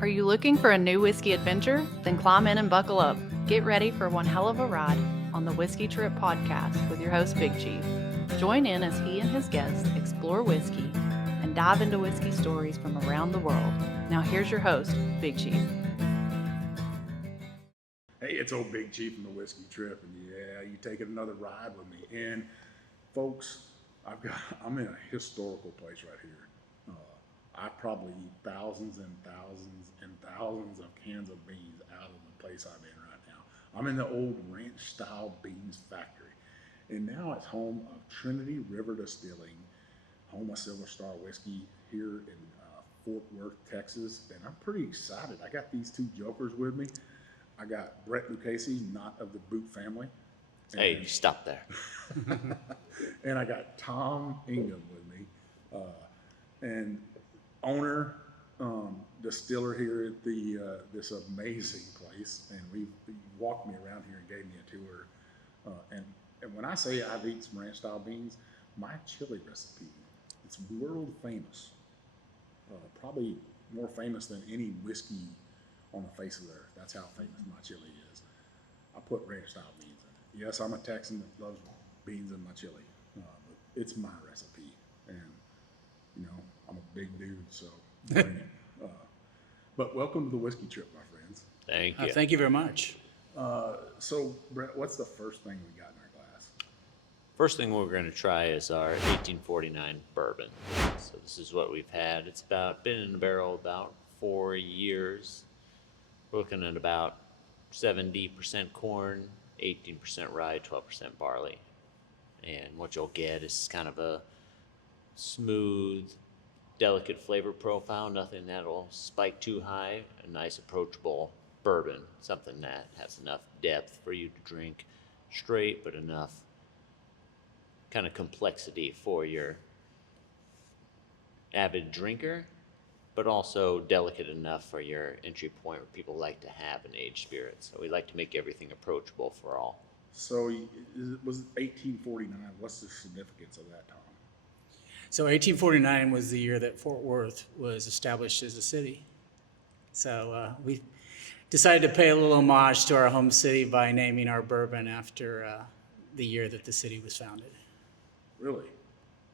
Are you looking for a new whiskey adventure? Then climb in and buckle up. Get ready for one hell of a ride on the Whiskey Trip podcast with your host, Big Chief. Join in as he and his guests explore whiskey and dive into whiskey stories from around the world. Now here's your host, Big Chief. Hey, it's old Big Chief from the Whiskey Trip, and yeah, you taking another ride with me. And folks, I'm in a historical place right here. I probably eat thousands and thousands and thousands of cans of beans out of the place I'm in right now. I'm in the old ranch-style beans factory, and now it's home of Trinity River Distilling, home of Silver Star whiskey here in Fort Worth, Texas, and I'm pretty excited. I got these two jokers with me. I got Brett Luchesi, not of the Boot family. Hey, stop there. And I got Tom Ingham with me, and owner, distiller here at the this amazing place. And he walked me around here and gave me a tour. And when I say I've eaten some ranch style beans, my chili recipe, it's world famous. Probably more famous than any whiskey on the face of the earth. That's how famous my chili is. I put ranch style beans in it. Yes, I'm a Texan that loves beans in my chili, but it's my recipe, and you know I'm a big dude, so bring it. But welcome to the Whiskey Trip, my friends. Thank you. Thank you very much. So Brett, what's the first thing we got in our glass? First thing we're going to try is our 1849 bourbon. So this is what we've had. It's been in the barrel about 4 years. We're looking at about 70% corn, 18% rye, 12% barley. And what you'll get is kind of a smooth, delicate flavor profile, nothing that'll spike too high, a nice approachable bourbon, something that has enough depth for you to drink straight, but enough kind of complexity for your avid drinker, but also delicate enough for your entry point where people like to have an aged spirit. So we like to make everything approachable for all. So it was 1849. What's the significance of that, Tom? So 1849 was the year that Fort Worth was established as a city. So we decided to pay a little homage to our home city by naming our bourbon after the year that the city was founded. Really?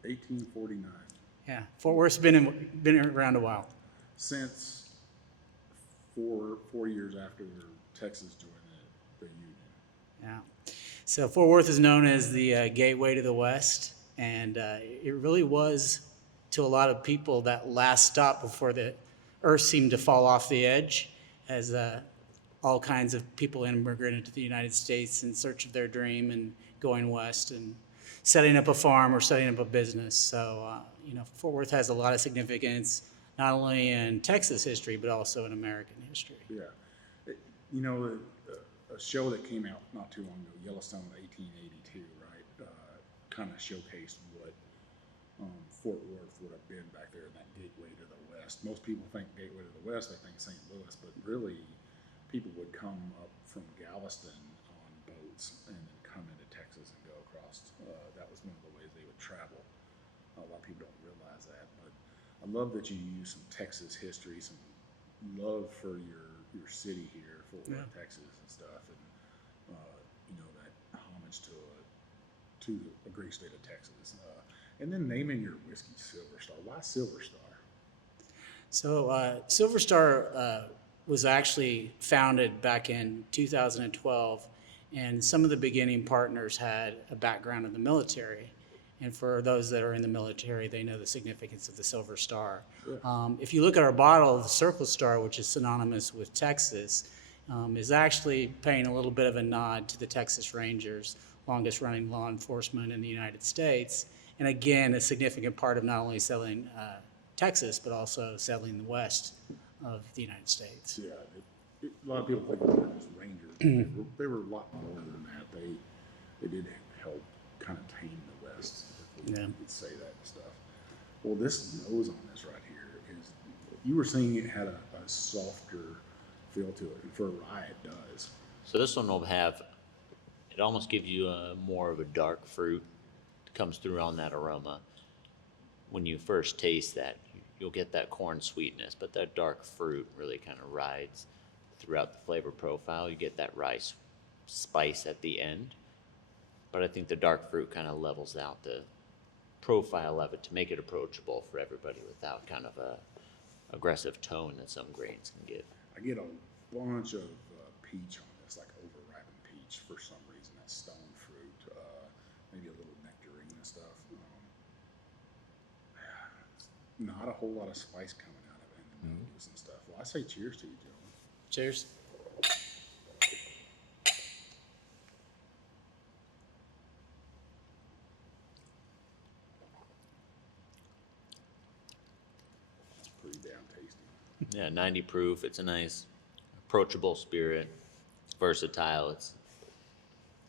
1849. Yeah, Fort Worth's been around a while. Since four years after Texas joined the Union. Yeah. So Fort Worth is known as the gateway to the West, and it really was, to a lot of people, that last stop before the earth seemed to fall off the edge, as all kinds of people immigrated to the United States in search of their dream and going west and setting up a farm or setting up a business. So, Fort Worth has a lot of significance, not only in Texas history, but also in American history. Yeah. A show that came out not too long ago, Yellowstone 1882, right, kind of showcased what Fort Worth would have been back there in that gateway to the West. Most people think gateway to the West, they think St. Louis, but really people would come up from Galveston on boats and then come into Texas and go across. That was one of the ways they would travel. A lot of people don't realize that, but I love that you use some Texas history, some love for your city here, Fort Worth, Texas, and stuff, and that homage to a great state of Texas, and then naming your whiskey Silver Star. Why Silver Star? So Silver Star was actually founded back in 2012, and some of the beginning partners had a background in the military. And for those that are in the military, they know the significance of the Silver Star. Sure. If you look at our bottle, the Circle Star, which is synonymous with Texas, is actually paying a little bit of a nod to the Texas Rangers, longest running law enforcement in the United States. And again, a significant part of not only selling Texas, but also selling the west of the United States. Yeah, a lot of people think they were just Rangers. They were a lot more than that. They did help kind of tame the West, if we could say that and stuff. Well, this nose on this right here is, you were saying it had a softer feel to it, and for a rye it does. So this one will have, it almost gives you more of a dark fruit that comes through on that aroma. When you first taste that, you'll get that corn sweetness, but that dark fruit really kind of rides throughout the flavor profile. You get that rice spice at the end, but I think the dark fruit kind of levels out the profile of it to make it approachable for everybody without kind of a aggressive tone that some grains can give. I get a bunch of peach on this, like overripened peach for some reason. That stone fruit, maybe a little nectarine and stuff. Not a whole lot of spice coming out of it and nose and stuff. Well, I say cheers to you, gentlemen. Cheers. It's pretty damn tasty. Yeah, 90 proof. It's a nice, approachable spirit. It's versatile. It's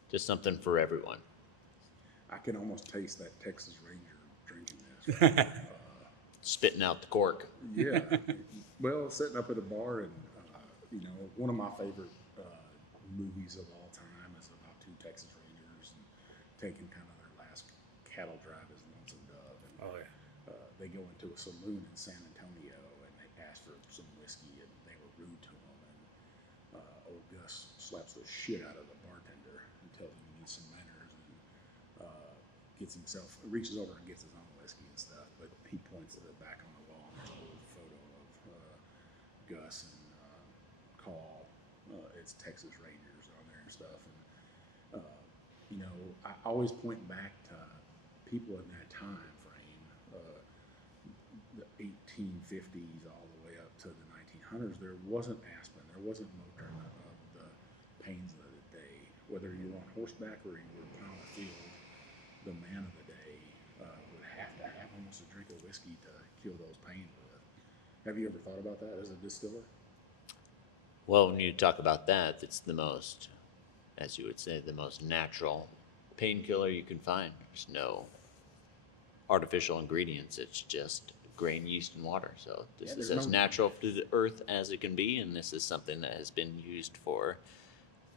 just something for everyone. I can almost taste that Texas Ranger drinking this. Spitting out the cork. Yeah. Well, sitting up at a bar and, one of my favorite movies of all time is about two Texas Rangers and taking kind of their last cattle drive as Lonesome Dove. And, they go into a saloon in San Antonio and they ask for some whiskey and they were rude to him. And old Gus slaps the shit out of the bartender and tells him he needs some manners and reaches over and gets his own whiskey and stuff. But he points at the back on the wall and there's an old photo of Gus and Call. It's Texas Rangers on there and stuff. And, I always point back to people in that time frame, the 1850s all the way up to the 1900s. There wasn't Aspen. There wasn't Motrin of the pains of the day. Whether you were on horseback or you were plowing a field, the man of the day would have to have almost a drink of whiskey to kill those pains with. Have you ever thought about that as a distiller? Well, when you talk about that, it's the most, as you would say, the most natural painkiller you can find. There's no artificial ingredients. It's just grain, yeast, and water. So this is as natural to the earth as it can be, and this is something that has been used for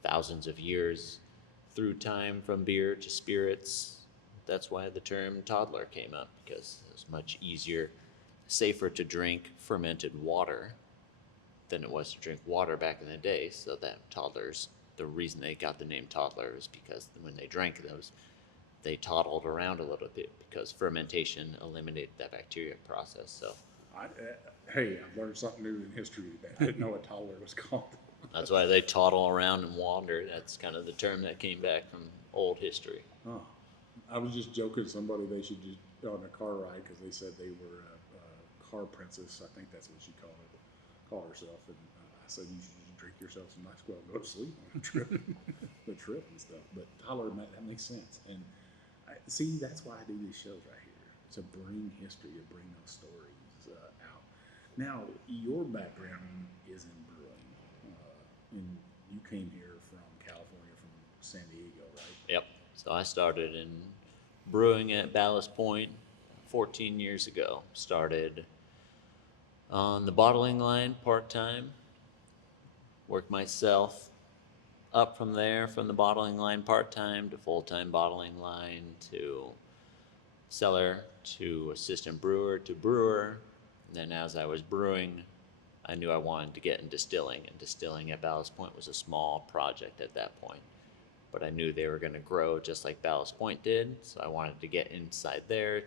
thousands of years through time, from beer to spirits. That's why the term toddler came up, because it was much easier, safer to drink fermented water than it was to drink water back in the day. So that toddlers, the reason they got the name toddler is because when they drank those, they toddled around a little bit because fermentation eliminated that bacteria process. So Hey, I've learned something new in history today. I didn't know what toddler was called. that's why they toddle around and wander. That's kind of the term that came back from old history. Oh, I was just joking somebody they should just on a car ride because they said they were a car princess. I think that's what she called herself. And I said you should just drink yourself some nice, well, go to sleep on the trip and stuff. But toddler, that makes sense. And see, that's why I do these shows right here, to bring history, to bring those stories out. Now, your background is in brewing, and you came here from California, from San Diego, right? Yep. So I started in brewing at Ballast Point 14 years ago. Started on the bottling line part-time, worked myself up from there, from the bottling line part-time to full-time bottling line to cellar to assistant brewer to brewer. And then as I was brewing, I knew I wanted to get in distilling, and distilling at Ballast Point was a small project at that point. But I knew they were going to grow just like Ballast Point did, so I wanted to get inside there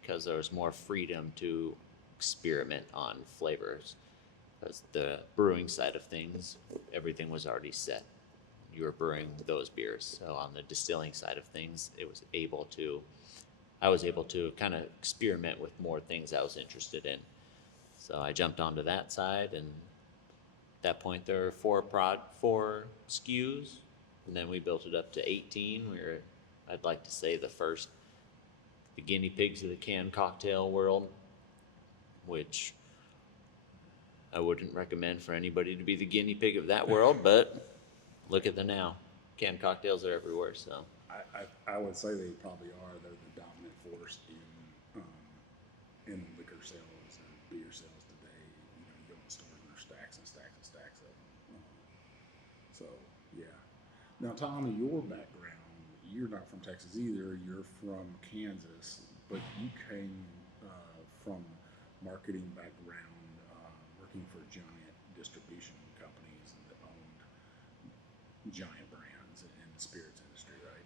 because there was more freedom to experiment on flavors. Because the brewing side of things, everything was already set. You were brewing those beers. So on the distilling side of things, I was able to kind of experiment with more things I was interested in. So I jumped onto that side, and at that point there were four SKUs, and then we built it up to 18. We were, I'd like to say, the guinea pigs of the canned cocktail world, which I wouldn't recommend for anybody to be the guinea pig of that world, but look at the now. Canned cocktails are everywhere, so. I would say they probably are. They're the dominant force in liquor sales and beer sales today. You go in stores and there's stacks and stacks and stacks of them. So, yeah. Now, Tommy, your background, you're not from Texas either. You're from Kansas, but you came from marketing background, working for giant distribution companies that owned giant brands in the spirits industry, right?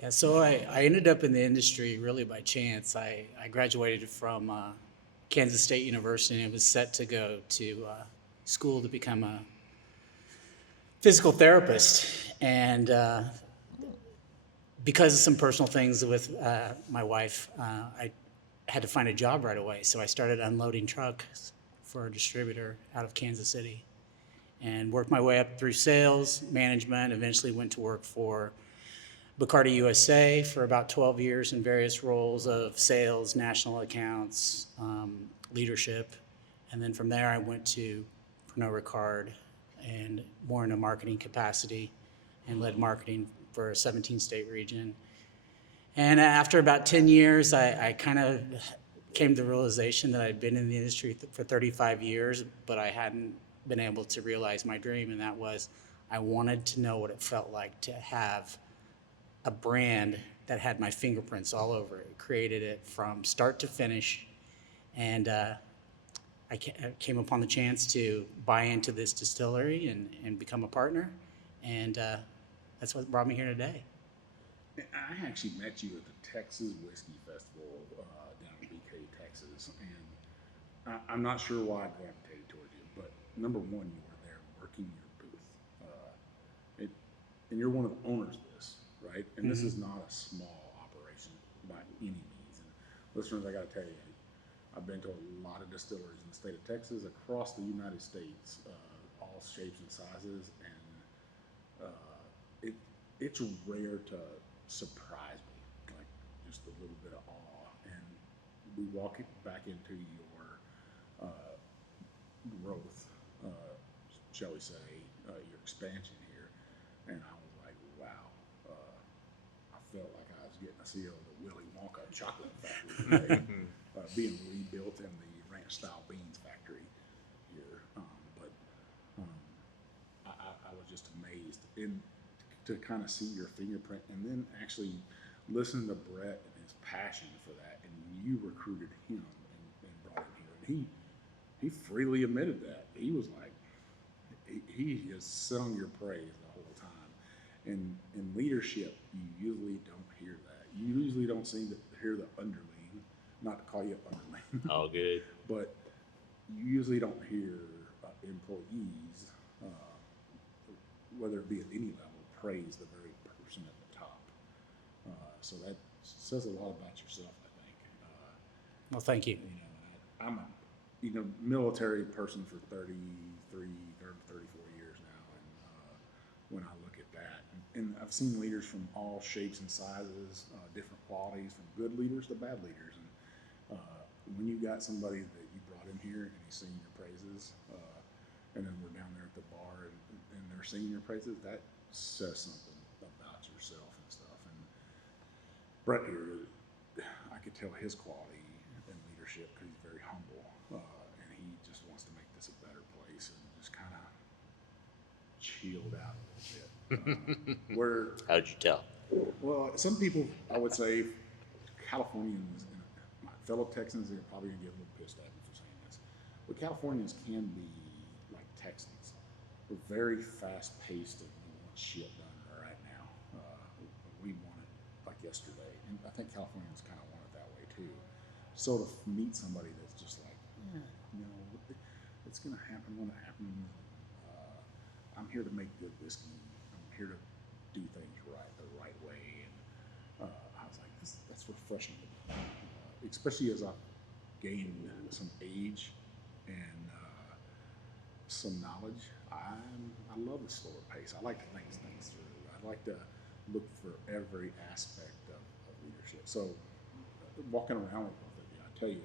Yeah, so I ended up in the industry really by chance. I graduated from Kansas State University and was set to go to school to become a physical therapist. And because of some personal things with my wife, I had to find a job right away. So I started unloading trucks for a distributor out of Kansas City and worked my way up through sales, management, eventually went to work for Bacardi USA for about 12 years in various roles of sales, national accounts, leadership. And then from there, I went to Pernod Ricard and more in a marketing capacity and led marketing for a 17-state region. And after about 10 years, I kind of came to the realization that I'd been in the industry for 35 years, but I hadn't been able to realize my dream, and that was I wanted to know what it felt like to have a brand that had my fingerprints all over it, created it from start to finish. And I came upon the chance to buy into this distillery and become a partner. And that's what brought me here today. I actually met you at the Texas Whiskey Festival down in BK, Texas, and I'm not sure why I gravitated towards you, but number one, you were there working your booth, and you're one of the owners of this, right? And this is not a small operation by any means. And listeners, I got to tell you, I've been to a lot of distilleries in the state of Texas, across the United States, all shapes and sizes, and it's rare to surprise me, like just a little bit of awe. And we walk back into your growth, shall we say, your expansion here, and I was like, wow, I felt like I was getting a seal of the Willy Wonka Chocolate Factory, right? Being rebuilt in the ranch-style beans factory here. I was just amazed to kind of see your fingerprint, and then actually listen to Brett and his passion for that, and you recruited him and brought him here, and he freely admitted that. He was like, he has sung your praise the whole time. And in leadership, you usually don't hear that. You usually don't seem to hear the underling, not to call you underling. All good. But you usually don't hear employees, whether it be at any level, praise the very person at the top. So that says a lot about yourself, I think. Well, thank you. I'm a military person for 34 years now, and when I look at that, and I've seen leaders from all shapes and sizes, different qualities, from good leaders to bad leaders, and when you got somebody that you brought in here and he's singing your praises, and then we're down there at the bar and they're singing your praises, that says something about yourself and stuff. And Brett here, I could tell his quality in leadership because he's very humble, and he just wants to make this a better place and just kind of chilled out a little bit. How'd you tell? Well, some people, I would say, Californians, and my fellow Texans, they're probably gonna get a little pissed at me for saying this, but Californians can be like Texans. We're very fast-paced and we want shit done right now. We want it like yesterday, and I think Californians kind of want it that way too. So to meet somebody that's just like, it's gonna happen when it happens. I'm here to make good whiskey. I'm here to do things the right way, and I was like, that's refreshing, especially as I've gained some age and some knowledge. I love the slower pace. I like to think things through. I like to look for every aspect of leadership. So walking around with both of you, I tell you,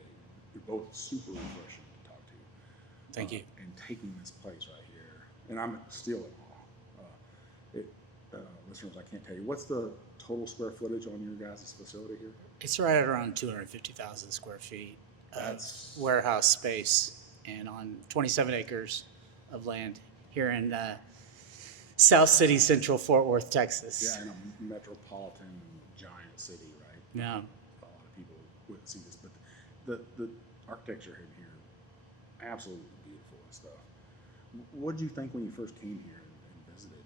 you're both super refreshing to talk to. Thank you. And taking this place right here, and I'm still in awe. Listeners, I can't tell you, what's the total square footage on your guys' facility here? It's right at around 250,000 square feet of warehouse space and on 27 acres of land here in South City, Central Fort Worth, Texas. Yeah, in a metropolitan giant city, right? Yeah. A lot of people wouldn't see this, but the architecture in here, absolutely beautiful and stuff. What did you think when you first came here and visited?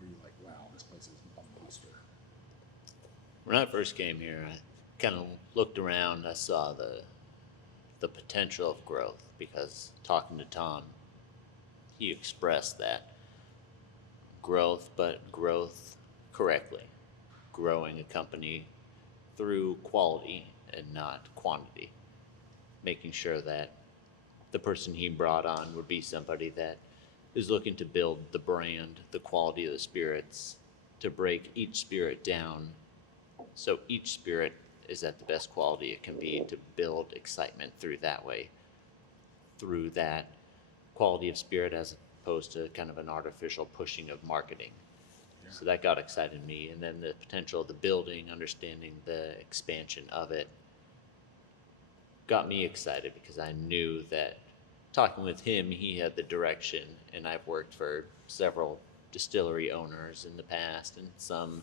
Were you like, wow, this place is a monster? When I first came here, I kind of looked around. I saw the potential of growth because talking to Tom, he expressed that growth, but growth correctly, growing a company through quality and not quantity, making sure that the person he brought on would be somebody that is looking to build the brand, the quality of the spirits, to break each spirit down so each spirit is at the best quality it can be, to build excitement through that way, through that quality of spirit as opposed to kind of an artificial pushing of marketing. Yeah. So that got excited me. And then the potential of the building, understanding the expansion of it, got me excited because I knew that talking with him, he had the direction, and I've worked for several distillery owners in the past, and some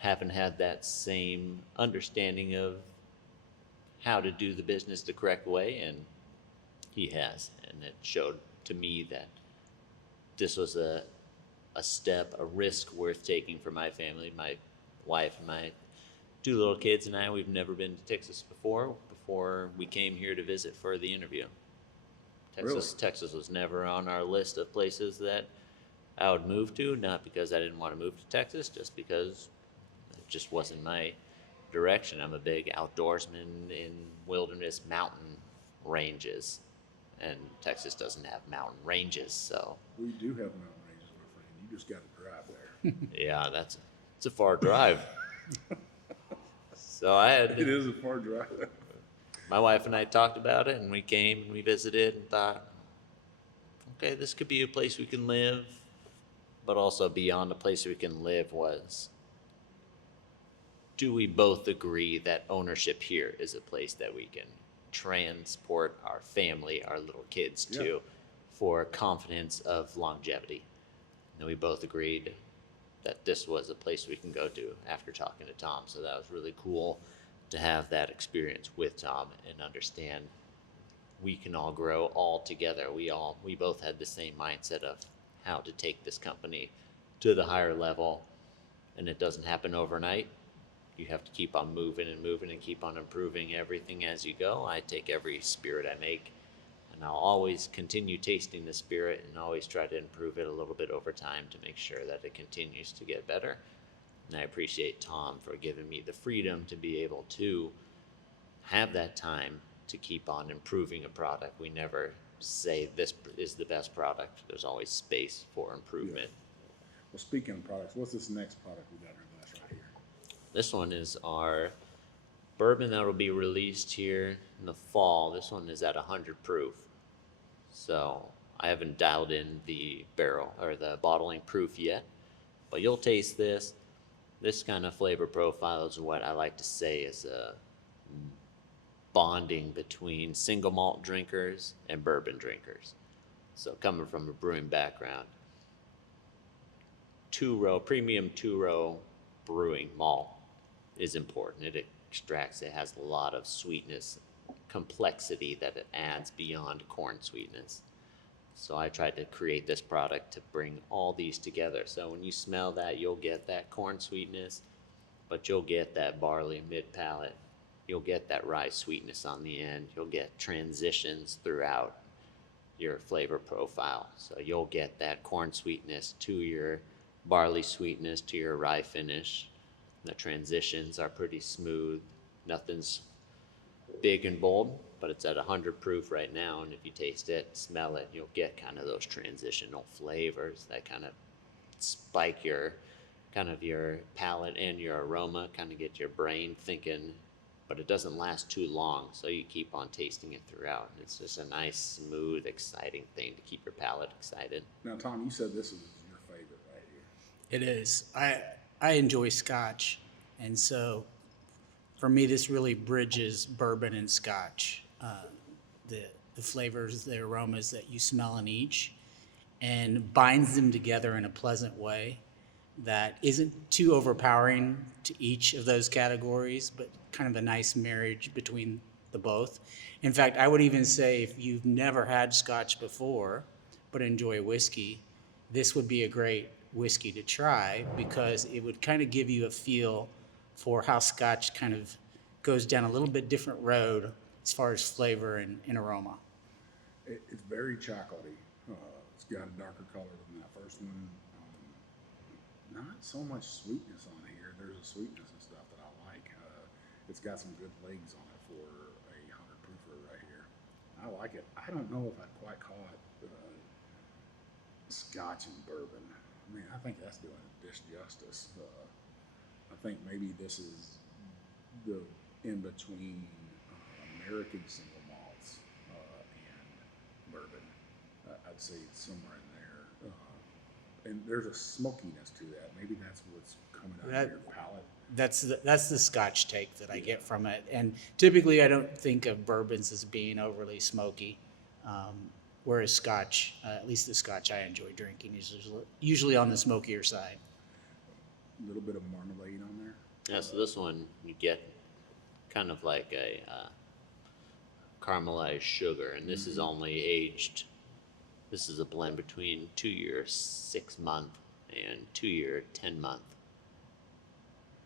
haven't had that same understanding of how to do the business the correct way, and he has. And it showed to me that this was a step, a risk worth taking for my family, my wife and my 2 little kids and I. We've never been to Texas before we came here to visit for the interview. Texas was never on our list of places that I would move to, not because I didn't want to move to Texas, just because it just wasn't my direction. I'm a big outdoorsman in wilderness mountain ranges, and Texas doesn't have mountain ranges, so. We do have mountain ranges, my friend. You just got to drive there. Yeah, it's a far drive. So It is a far drive. my wife and I talked about it, and we came and we visited and thought, okay, this could be a place we can live, but also beyond a place we can live was, do we both agree that ownership here is a place that we can transport our family, our little kids to, for confidence of longevity? And we both agreed that this was a place we can go to after talking to Tom. So that was really cool to have that experience with Tom and understand we can all grow all together. We both had the same mindset of how to take this company to the higher level, and it doesn't happen overnight. You have to keep on moving and keep on improving everything as you go. I take every spirit I make, and I'll always continue tasting the spirit and always try to improve it a little bit over time to make sure that it continues to get better. And I appreciate Tom for giving me the freedom to be able to have that time to keep on improving a product. We never say this is the best product. There's always space for improvement. Yeah. Well, speaking of products, what's this next product we got in our glass right here? This one is our bourbon that will be released here in the fall. This one is at 100 proof. So I haven't dialed in the barrel or the bottling proof yet, but you'll taste this. This kind of flavor profile is what I like to say is a bonding between single malt drinkers and bourbon drinkers. So coming from a brewing background, premium two-row brewing malt is important. It extracts, it has a lot of sweetness, complexity that it adds beyond corn sweetness. So I tried to create this product to bring all these together. So when you smell that, you'll get that corn sweetness, but you'll get that barley mid-palate. You'll get that rye sweetness on the end. You'll get transitions throughout your flavor profile. So you'll get that corn sweetness to your barley sweetness to your rye finish. The transitions are pretty smooth. Nothing's big and bold, but it's at 100 proof right now, and if you taste it, smell it, you'll get kind of those transitional flavors that kind of spike your palate and your aroma, kind of get your brain thinking, but it doesn't last too long, so you keep on tasting it throughout. It's just a nice, smooth, exciting thing to keep your palate excited. Now, Tom, you said this is your favorite right here. It is. I enjoy Scotch, and so for me, this really bridges bourbon and Scotch. The flavors, the aromas that you smell in each, and binds them together in a pleasant way that isn't too overpowering to each of those categories, but kind of a nice marriage between the the both. In fact, I would even say if you've never had Scotch before but enjoy whiskey, this would be a great whiskey to try because it would kind of give you a feel for how Scotch kind of goes down a little bit different road as far as flavor and aroma. It's very chocolatey. It's got a darker color than that first one. Not so much sweetness on here. There's a sweetness and stuff that I like. It's got some good legs on it for a 100 proofer right here. I like it. I don't know if I'd quite call it Scotch and bourbon. I mean, I think that's doing it disjustice. I think maybe this is the in between American single malts and bourbon. I'd say it's somewhere in there. And there's a smokiness to that. Maybe that's what's coming out of your palate. That's the Scotch take that I get from it. And typically I don't think of bourbons as being overly smoky. Whereas Scotch, at least the Scotch I enjoy drinking, is usually on the smokier side. A little bit of marmalade on there. Yeah, so this one you get kind of like a caramelized sugar, and this is only aged. This is a blend between 2-year 6-month and 2-year 10-month.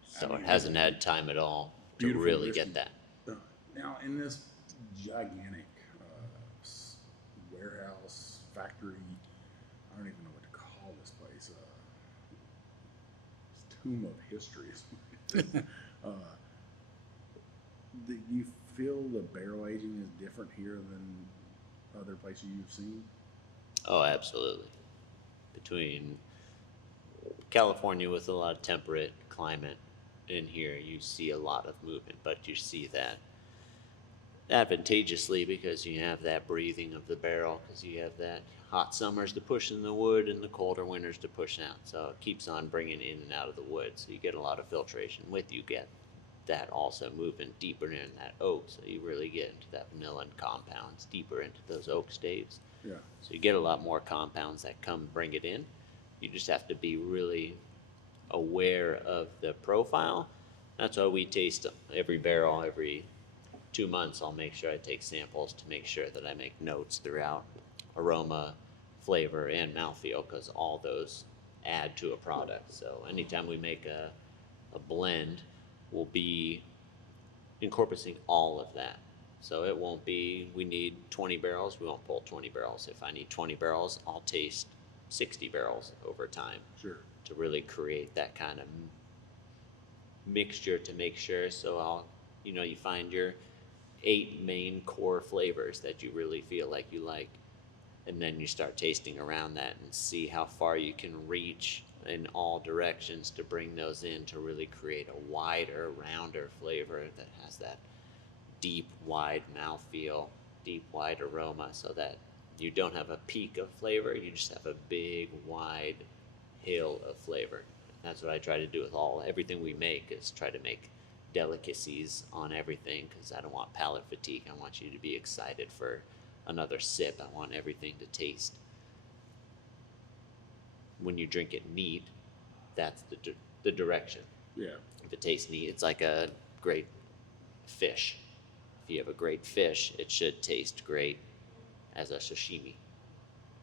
So it hasn't had time at all to Beautiful really whiskey. get that. Now, in this gigantic warehouse, factory, I don't even know what to call this place. It's tomb of history. Do you feel the barrel aging is different here than other places you've seen? Oh, absolutely. Between California with a lot of temperate climate, in here you see a lot of movement, but you see that advantageously because you have that breathing of the barrel, because you have that hot summers to push in the wood and the colder winters to push out. So it keeps on bringing in and out of the wood. So you get a lot of filtration with you get that also moving deeper in that oak. So you really get into that vanilla and compounds deeper into those oak staves. Yeah. So you get a lot more compounds that come bring it in. You just have to be really aware of the profile. That's why we taste every barrel every 2 months. I'll make sure I take samples to make sure that I make notes throughout aroma, flavor, and mouthfeel, because all those add to a product. So anytime we make a blend, we'll be encompassing all of that. So it won't be, we need 20 barrels, we won't pull 20 barrels. If I need 20 barrels, I'll taste 60 barrels over time. Sure. To really create that kind of mixture to make sure. So you find your 8 main core flavors that you really feel like you like, and then you start tasting around that and see how far you can reach in all directions to bring those in to really create a wider, rounder flavor that has that deep, wide mouthfeel, deep, wide aroma, so that you don't have a peak of flavor, you just have a big, wide hill of flavor. That's what I try to do with everything we make, is try to make delicacies on everything, because I don't want palate fatigue. I want you to be excited for another sip. I want everything to taste. When you drink it neat, that's the direction. Yeah. If it tastes neat, it's like a great fish. If you have a great fish, it should taste great as a sashimi.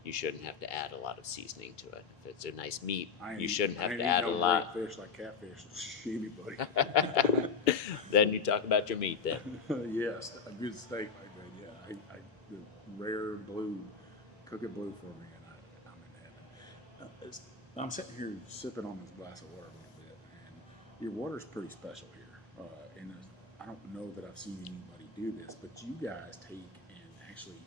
You shouldn't have to add a lot of seasoning to it. If it's a nice meat, you shouldn't have to add a lot. Fish like catfish, sashimi, buddy. Then you talk about your meat then. Yes, a good steak like that. Yeah, the rare blue, cook it blue for me, and I'm in heaven. I'm sitting here sipping on this glass of water a little bit, and your water's pretty special here. And I don't know that I've seen anybody do this, but you guys take and actually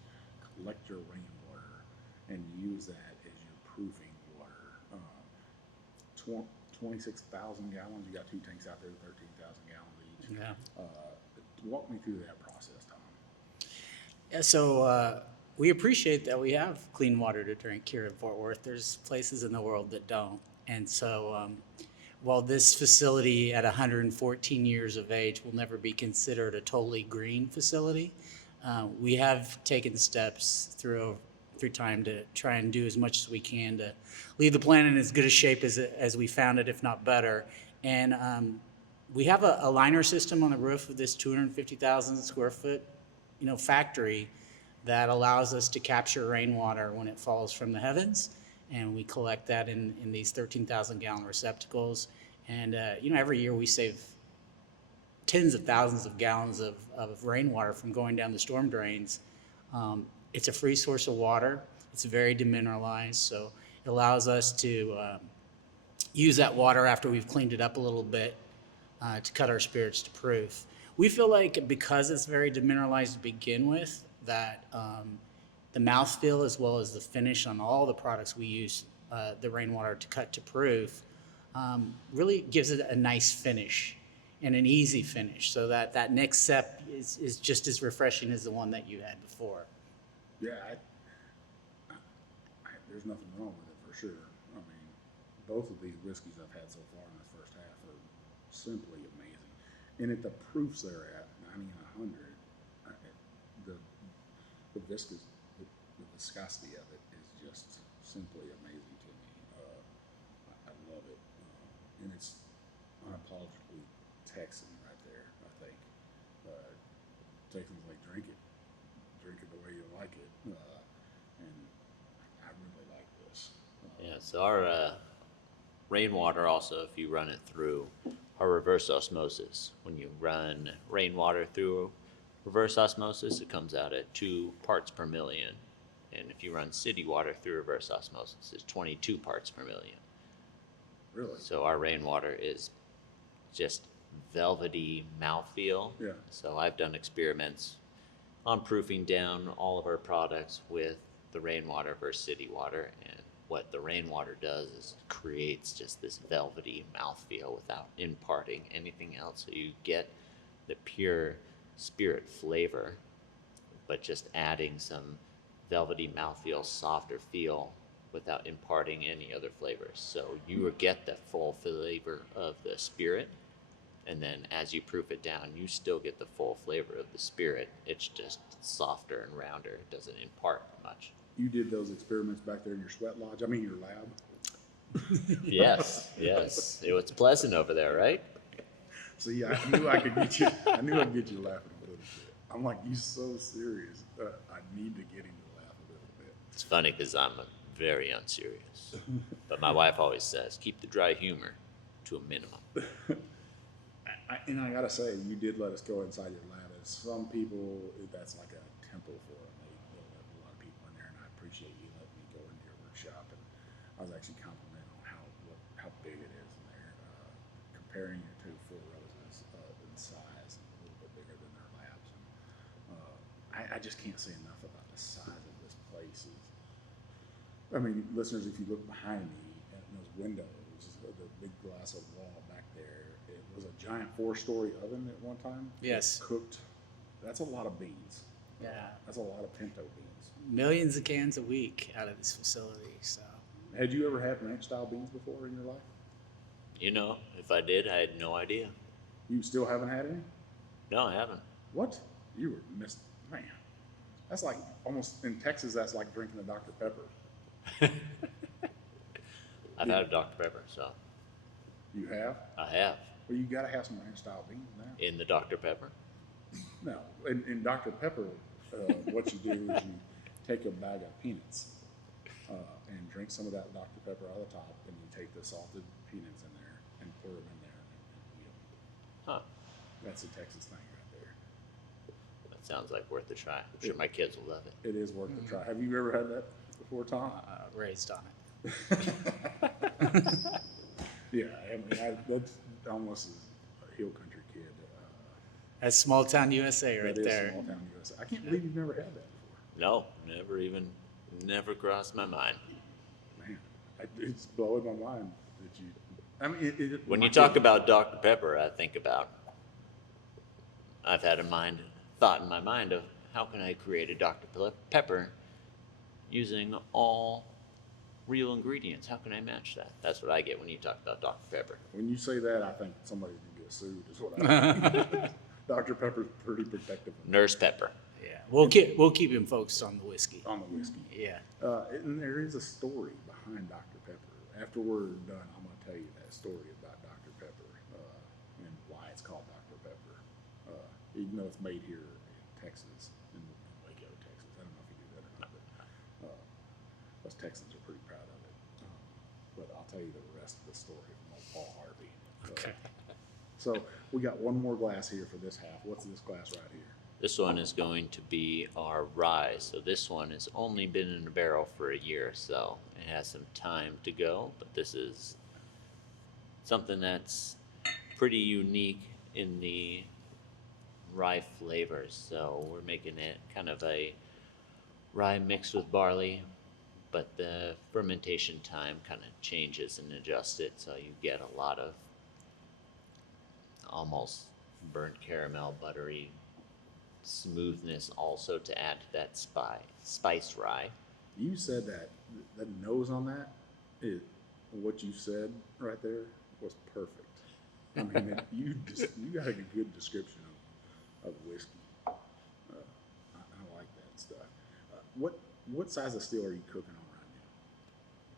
collect your rainwater and use that as your proofing water. 26,000 gallons. You got 2 tanks out there, 13,000 gallons each. Yeah. Walk me through that process, Tom. Yeah, so we appreciate that we have clean water to drink here in Fort Worth. There's places in the world that don't. And so while this facility at 114 years of age will never be considered a totally green facility, we have taken steps through time to try and do as much as we can to leave the planet in as good a shape as we found it, if not better. And we have a liner system on the roof of this 250,000 square foot factory that allows us to capture rainwater when it falls from the heavens, and we collect that in these 13,000 gallon receptacles. And every year we save tens of thousands of gallons of rainwater from going down the storm drains. It's a free source of water. It's very demineralized, so it allows us to use that water after we've cleaned it up a little bit to cut our spirits to proof. We feel like because it's very demineralized to begin with, that the mouthfeel as well as the finish on all the products we use the rainwater to cut to proof really gives it a nice finish and an easy finish, so that next step is just as refreshing as the one that you had before. Yeah, there's nothing wrong with it for sure. I mean, both of these whiskeys I've had so far in this first half are simply amazing. And at the proofs they're at, 90 and 100, the viscosity of it is just simply amazing to me. I love it. And it's unapologetically Texan right there, I think. Texans like drink it the way you like it. And I really like this. Yeah, so our rainwater also, if you run it through our reverse osmosis, when you run rainwater through reverse osmosis, it comes out at 2 parts per million. And if you run city water through reverse osmosis, it's 22 parts per million. Really? So our rainwater is just velvety mouthfeel. Yeah. So I've done experiments on proofing down all of our products with the rainwater versus city water, and what the rainwater does is creates just this velvety mouthfeel without imparting anything else. So you get the pure spirit flavor, but just adding some velvety mouthfeel, softer feel without imparting any other flavors. So you will get the full flavor of the spirit, and then as you proof it down, you still get the full flavor of the spirit. It's just softer and rounder. It doesn't impart much. You did those experiments back there in your sweat lodge? I mean, your lab? Yes. It was pleasant over there, right? See, I knew I could get you. I knew I'd get you laughing a little bit. I'm like, you so serious. I need to get him to laugh a little bit. It's funny because I'm very unserious. But my wife always says, keep the dry humor to a minimum. And I gotta say, you did let us go inside your lab. As some people, that's like a temple for them. They let a lot of people in there, and I appreciate you letting me go into your workshop. And I was actually complimenting on how big it is in there, comparing your two Four Roses in size, and a little bit bigger than their labs. And I just can't say enough about the size of this place. I mean, listeners, if you look behind me at those windows, the big glass of wall back there, it was a giant 4-story oven at one time. Yes. It cooked. That's a lot of beans. Yeah. That's a lot of pinto beans. Millions of cans a week out of this facility. So. Had you ever had ranch style beans before in your life? You know, if I did, I had no idea. You still haven't had any? No, I haven't. What? You were missed, man. That's like almost in Texas. That's like drinking a Dr. Pepper. I've had a Dr. Pepper, so You have? I have. Well, you got to have some ranch style beans now. In the Dr. Pepper. No, in Dr. Pepper, what you do is you take a bag of peanuts and drink some of that Dr. Pepper out of the top, and you take the salted peanuts in there and pour them in there and eat them. Huh. That's a Texas thing right there. That sounds like worth a try. I'm sure my kids will love it. It is worth a try. Have you ever had that before, Tom? Raised on it. Yeah, I mean, that's almost a hill country kid. That's small town USA right that is there. small town USA. I can't believe you've never had that before. No, never crossed my mind. Man, it's blowing my mind that you. I mean, When my you talk kid- about Dr. Pepper, I think about, I've had thought in my mind of how can I create a Dr. Pepper using all real ingredients? How can I match that? That's what I get when you talk about Dr. Pepper. When you say that, I think somebody's gonna get sued. Is what I think. Dr. Pepper's pretty protective Nurse Pepper. Yeah, we'll keep him focused on the whiskey. on the whiskey. Yeah. And there is a story behind Dr. Pepper. After we're done, I'm gonna tell you that story about Dr. Pepper and why it's called Dr. Pepper. Even though it's made here in Texas, in us Texans are pretty proud of it. But I'll tell you the rest of the story from old Paul Harvey. Okay. So we got one more glass here for this half. What's this glass right here? This one is going to be our rye. So this one has only been in the barrel for a year, so it has some time to go. But this is something that's pretty unique in the rye flavors. So we're making it kind of a rye mixed with barley, but the fermentation time kind of changes and adjusts it, so you get a lot of almost burnt caramel, buttery smoothness also to add to that spice rye. You said that the nose on that is what you said right there was perfect. I mean, you got a good description of whiskey. I like that stuff. What size of still are you cooking on right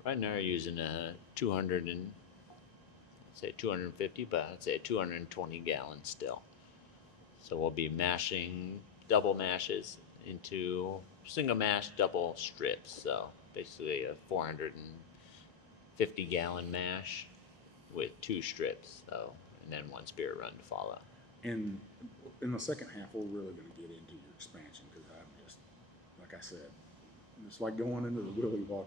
now? Right now we're using a 250, but I'd say a 220 gallon still. So we'll be mashing double mashes into single mash double strips. So basically a 450 gallon mash with 2 strips. So, and then 1 spirit run to follow. And in the second half, we're really going to get into your expansion because I'm just, like I said, it's like going into the Willy Wonka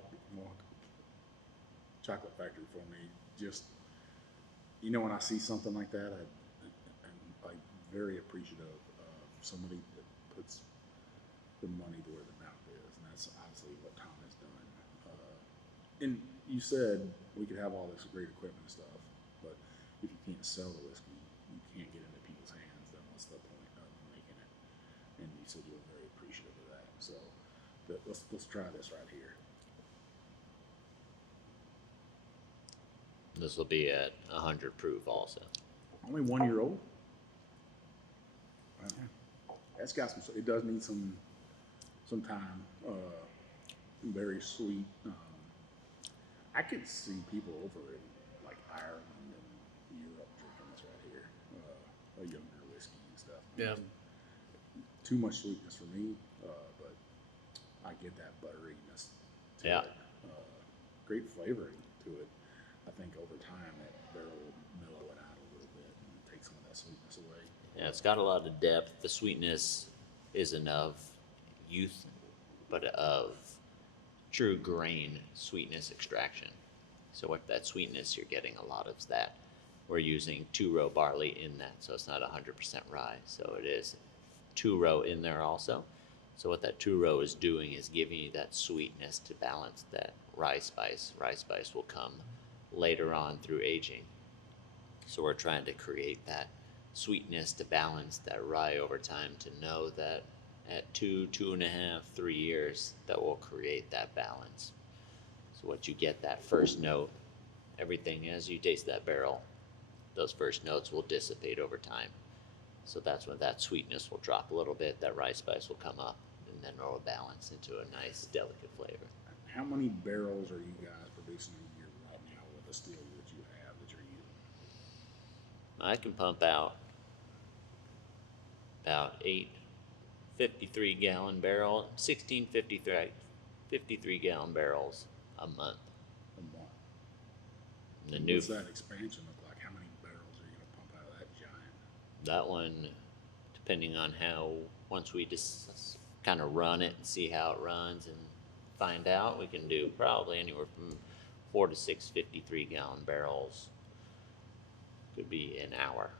Chocolate Factory for me. Just, when I see something like that, I'm like very appreciative of somebody that puts the money to where the mouth is, and that's obviously what Tom has done. And you said we could have all this great equipment and stuff, but if you can't sell the whiskey, you can't get into people's hands, then what's the point of making it? And you said you were very appreciative of that. So let's try this right here. This will be at 100 proof also. Only 1 year old. Wow. That's got some. It does need some time. Very sweet. I could see people over in like Ireland and Europe drinking this right here. A younger whiskey and stuff. Yeah. Too much sweetness for me, but I get that butteriness to Yeah. it. Great flavoring to it. I think over time that barrel will mellow it out a little bit and take some of that sweetness away. Yeah, it's got a lot of depth. The sweetness isn't of youth, but of true grain sweetness extraction. So with that sweetness, you're getting a lot of that. We're using 2-row barley in that, so it's not 100% rye. So it is 2-row in there also. So what that 2-row is doing is giving you that sweetness to balance that rye spice. Rye spice will come later on through aging. So we're trying to create that sweetness to balance that rye over time, to know that at 2.5, 3 years, that will create that balance. So what you get, that first note, everything as you taste that barrel, those first notes will dissipate over time. So that's when that sweetness will drop a little bit, that rye spice will come up, and then it'll balance into a nice, delicate flavor. How many barrels are you guys producing a year right now with the still that you have that you're using? I can pump out about 8 53-gallon barrel, 16 53 gallon barrels a month. A month. And the And new, what's that expansion look like? How many barrels are you going to pump out of that giant? that one, depending on how, once we just kind of run it and see how it runs and find out, we can do probably anywhere from 4 to 6 53-gallon barrels. Could be an hour.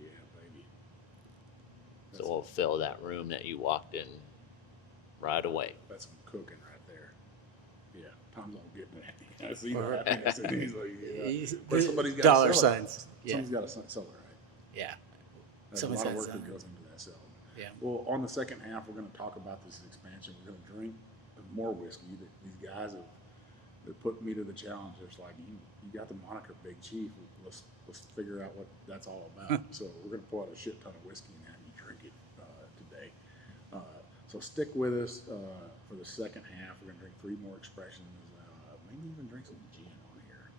Yeah, baby. So we'll fill that room that you walked in right away. That's some cooking right there. Yeah, Tom's all getting that. I see the happiness in these. Like, but somebody's got dollar to sell it. signs. Yeah. Somebody's got to sell it, right? Yeah. There's a Someone's lot of got work some. that goes into that selling. Yeah. Well, on the second half, we're going to talk about this expansion. We're going to drink more whiskey. These guys have put me to the challenge. It's like, you got the moniker Big Chief. Let's figure out what that's all about. So we're going to pour out a shit ton of whiskey and have you drink it today. So stick with us for the second half. We're going to drink 3 more expressions. Maybe even drink some gin on here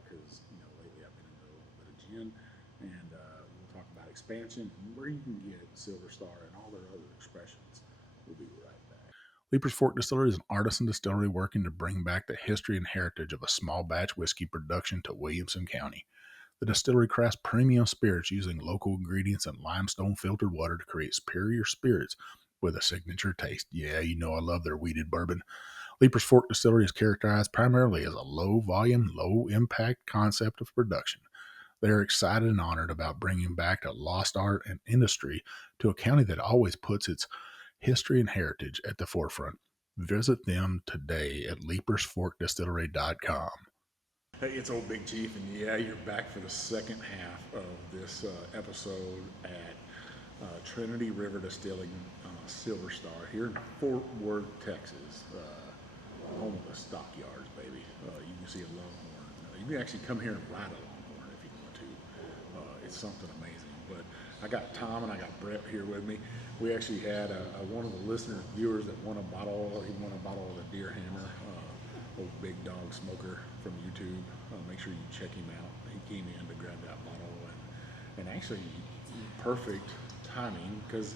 because lately I've been into a little bit of gin, and we'll talk about expansion and where you can get Silver Star and all their other expressions. We'll be right back. Leaper's Fork Distillery is an artisan distillery working to bring back the history and heritage of a small batch whiskey production to Williamson County. The distillery crafts premium spirits using local ingredients and limestone filtered water to create superior spirits with a signature taste. Yeah, you know I love their wheated bourbon. Leaper's Fork Distillery is characterized primarily as a low volume, low impact concept of production. They are excited and honored about bringing back a lost art and industry to a county that always puts its history and heritage at the forefront. Visit them today at leapersforkdistillery.com. Hey, it's old Big Chief, and yeah, you're back for the second half of this episode at Trinity River Distilling, Silver Star, here in Fort Worth, Texas, home of the stockyards, baby. You can see a longhorn. You can actually come here and ride a longhorn if you want to. It's something amazing. But I got Tom and I got Brett here with me. We actually had one of the listeners, viewers that won a bottle. He won a bottle of the Deer Hammer, old big dog smoker from YouTube. Make sure you check him out. He came in to grab that bottle, and actually perfect timing, because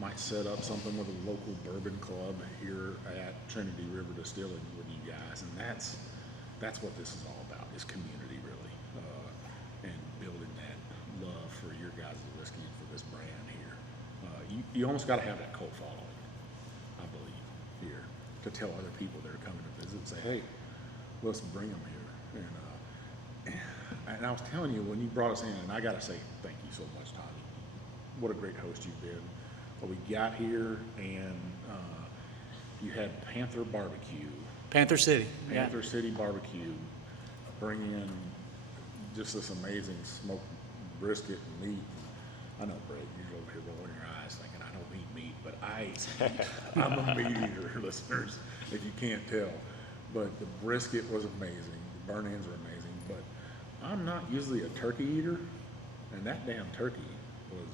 might set up something with a local bourbon club here at Trinity River Distilling with you guys, and that's what this is all about, is community really, and building that love for your guys' whiskey and for this brand here. You almost got to have that cult following, I believe, here, to tell other people that are coming to visit and say, hey, let's bring them here. And I was telling you when you brought us in, and I got to say thank you so much, Tommy. What a great host you've been. We got here, and you had Panther Barbecue. Panther City. Panther City Barbecue. Bring in just this amazing smoked brisket and meat. I know, Brett, you're over here rolling your eyes thinking I don't eat meat, but I eat. I'm a meat eater, listeners, if you can't tell. But the brisket was amazing. The burn ends were amazing. But I'm not usually a turkey eater, and that damn turkey was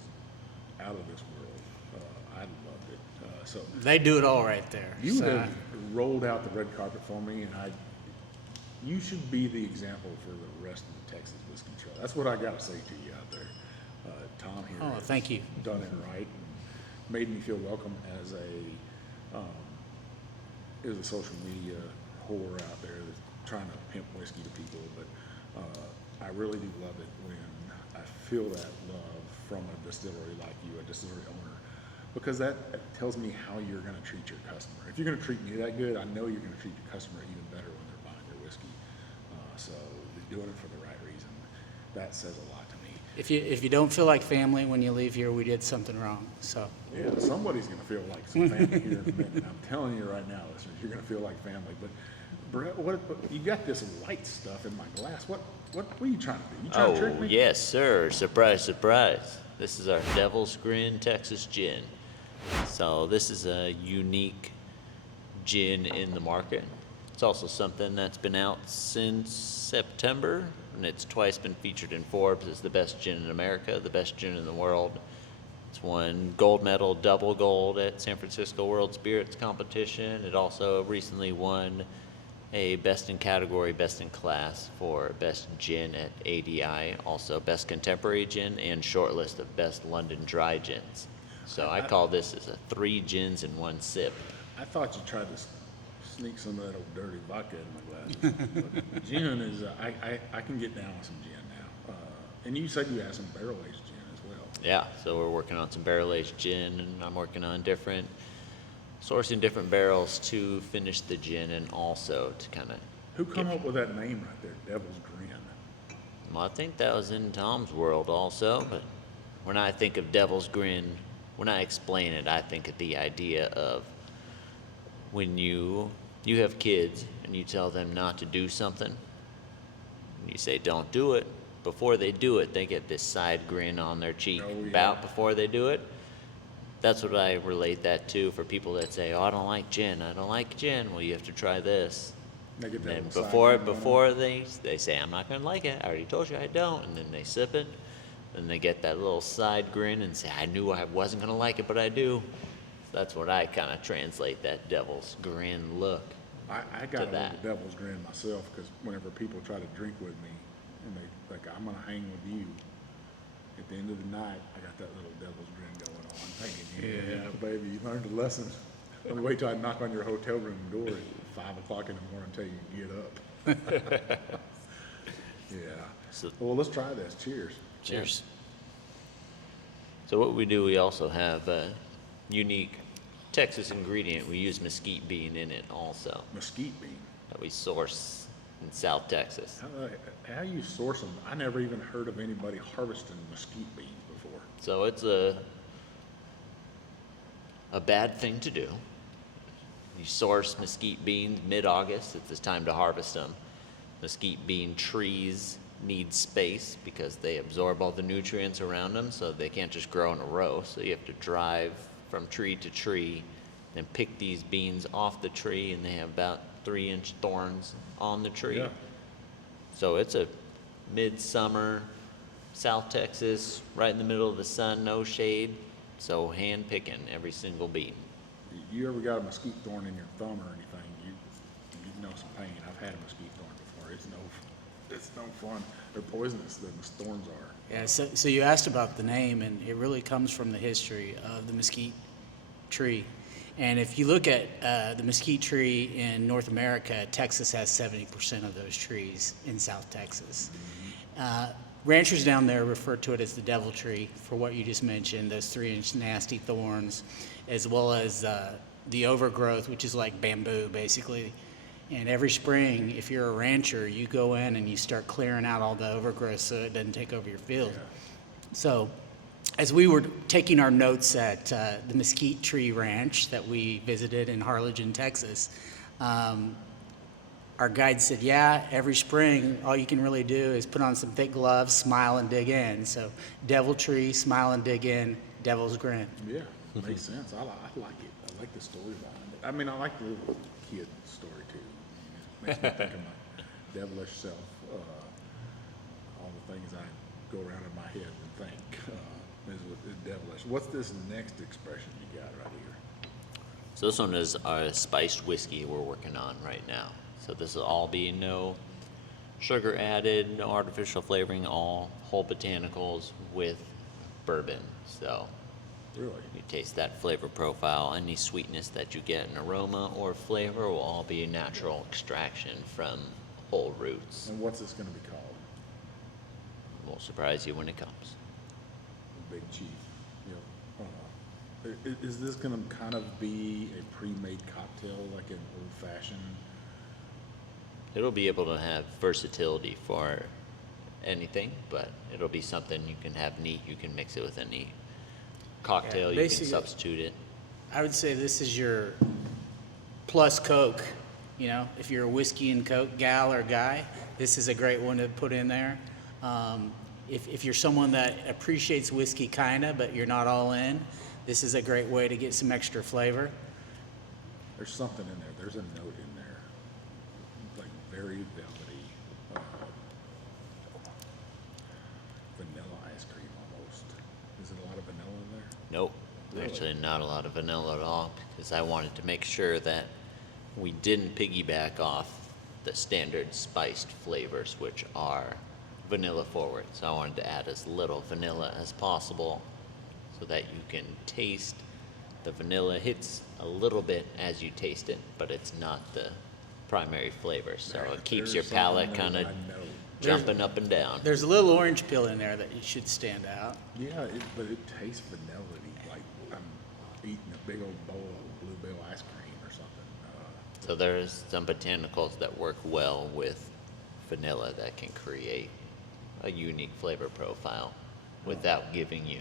out of this world. I loved it. So They do it all right there. you have rolled out the red carpet for me, and you should be the example for the rest of the Texas whiskey trail. That's what I got to say to you out there. Tom here. Oh, has thank you. Done it right and made me feel welcome as a social media whore out there that's trying to pimp whiskey to people. But I really do love it when I feel that love from a distillery like you, a distillery owner, because that tells me how you're going to treat your customer. If you're going to treat me that good, I know you're going to treat your customer even better when they're buying your whiskey. So you're doing it for the right reason. That says a lot to me. If you don't feel like family when you leave here, we did something wrong. So Yeah, somebody's going to feel like some family here in a minute. I'm telling you right now, listeners, you're going to feel like family. But Brett, what you got this white stuff in my glass? What are you trying to do? You trying to trick Oh, me? yes, sir. Surprise, surprise. This is our Devil's Grin Texas gin. So this is a unique gin in the market. It's also something that's been out since September, and it's twice been featured in Forbes as the best gin in America, the best gin in the world. It's won gold medal, double gold at San Francisco World Spirits Competition. It also recently won a best in category, best in class for best gin at ADI, also best contemporary gin, and shortlist of best London dry gins. So I call this as a 3 gins in 1 sip. I thought you tried to sneak some of that old dirty vodka in my glasses. But gin is, I can get down with some gin now. And you said you had some barrel-aged gin as well. Yeah, so we're working on some barrel-aged gin, and I'm working on sourcing different barrels to finish the gin, and also to kind of. Who come up with that name right there, Devil's Grin? Well, I think that was in Tom's world also, but when I think of Devil's Grin, when I explain it, I think of the idea of when you have kids and you tell them not to do something, and you say don't do it. Before they do it, they get this side grin on their cheek about before they do it. That's what I relate that to for people that say, oh, I don't like gin. Well, you have to try this. They get that And little side grin before they say, I'm not going to like it. I already told you I don't. And then they sip it. Then they get that little side grin and say, I knew I wasn't going to like it, but I do. That's what I kind of translate that Devil's Grin look. I got a that. little Devil's Grin myself, because whenever people try to drink with me and they like, I'm going to hang with you, at the end of the night, I got that little Devil's Grin going on, thinking, yeah, baby, you learned a lesson. Don't wait till I knock on your hotel room door at 5 o'clock in the morning and tell you to get up. Yeah. So- Well, let's try this. Cheers. Cheers. So what we do, we also have a unique Texas ingredient. We use mesquite bean in it also, Mesquite bean. that we source in South Texas. How you source them? I never even heard of anybody harvesting mesquite beans before. So it's a bad thing to do. You source mesquite beans mid-August. It's the time to harvest them. Mesquite bean trees need space because they absorb all the nutrients around them, so they can't just grow in a row. So you have to drive from tree to tree and pick these beans off the tree, and they have about 3-inch thorns on the tree. Yeah. So it's a midsummer, South Texas, right in the middle of the sun, no shade. So hand picking every single bean. You ever got a mesquite thorn in your thumb or anything? You know some pain. I've had a mesquite thorn before. It's no fun. They're poisonous. The thorns are. Yeah, so you asked about the name, and it really comes from the history of the mesquite tree. And if you look at the mesquite tree in North America, Texas has 70% of those trees in South Texas. Ranchers down there refer to it as the devil tree for what you just mentioned, those 3-inch nasty thorns, as well as the overgrowth, which is like bamboo, basically. And every spring, if you're a rancher, you go in and you start clearing out all the overgrowth so it doesn't take over your field. So as we were taking our notes at the Mesquite Tree Ranch that we visited in Harlingen, Texas, our guide said, yeah, every spring, all you can really do is put on some thick gloves, smile, and dig in. So devil tree, smile and dig in, devil's grin. Yeah, makes sense. I like it. I like the story behind it. I mean, I like the little kid story too. I mean, it makes me think of my devilish self. All the things I go around in my head and think is devilish. What's this next expression you got right here? So this one is a spiced whiskey we're working on right now. So this will all be no sugar added, no artificial flavoring, all whole botanicals with bourbon. So Really? you taste that flavor profile. Any sweetness that you get in aroma or flavor will all be natural extraction from whole roots. And what's this going to be called? Won't surprise you when it comes. The Big Chief. Is this going to kind of be a pre-made cocktail like an old-fashioned? It'll be able to have versatility for anything, but it'll be something you can have neat. You can mix it with any cocktail. You can basically- substitute it. I would say this is your plus Coke. You know, if you're a whiskey and Coke gal or guy, this is a great one to put in there. If you're someone that appreciates whiskey kinda, but you're not all in, this is a great way to get some extra flavor. There's something in there. There's a note in there, like very velvety, vanilla ice cream almost. Is it a lot of vanilla in there? Nope, Really? actually not a lot of vanilla at all, because I wanted to make sure that we didn't piggyback off the standard spiced flavors, which are vanilla forward. So I wanted to add as little vanilla as possible so that you can taste the vanilla hits a little bit as you taste it, but it's not the primary flavor. So it keeps There's your something palate there kind of that I know. jumping up and down. There's a little orange peel in there that it should stand out. Yeah, but it tastes vanilla-y, like I'm eating a big old bowl of Bluebell ice cream or something. So there's some botanicals that work well with vanilla that can create a unique flavor profile without giving you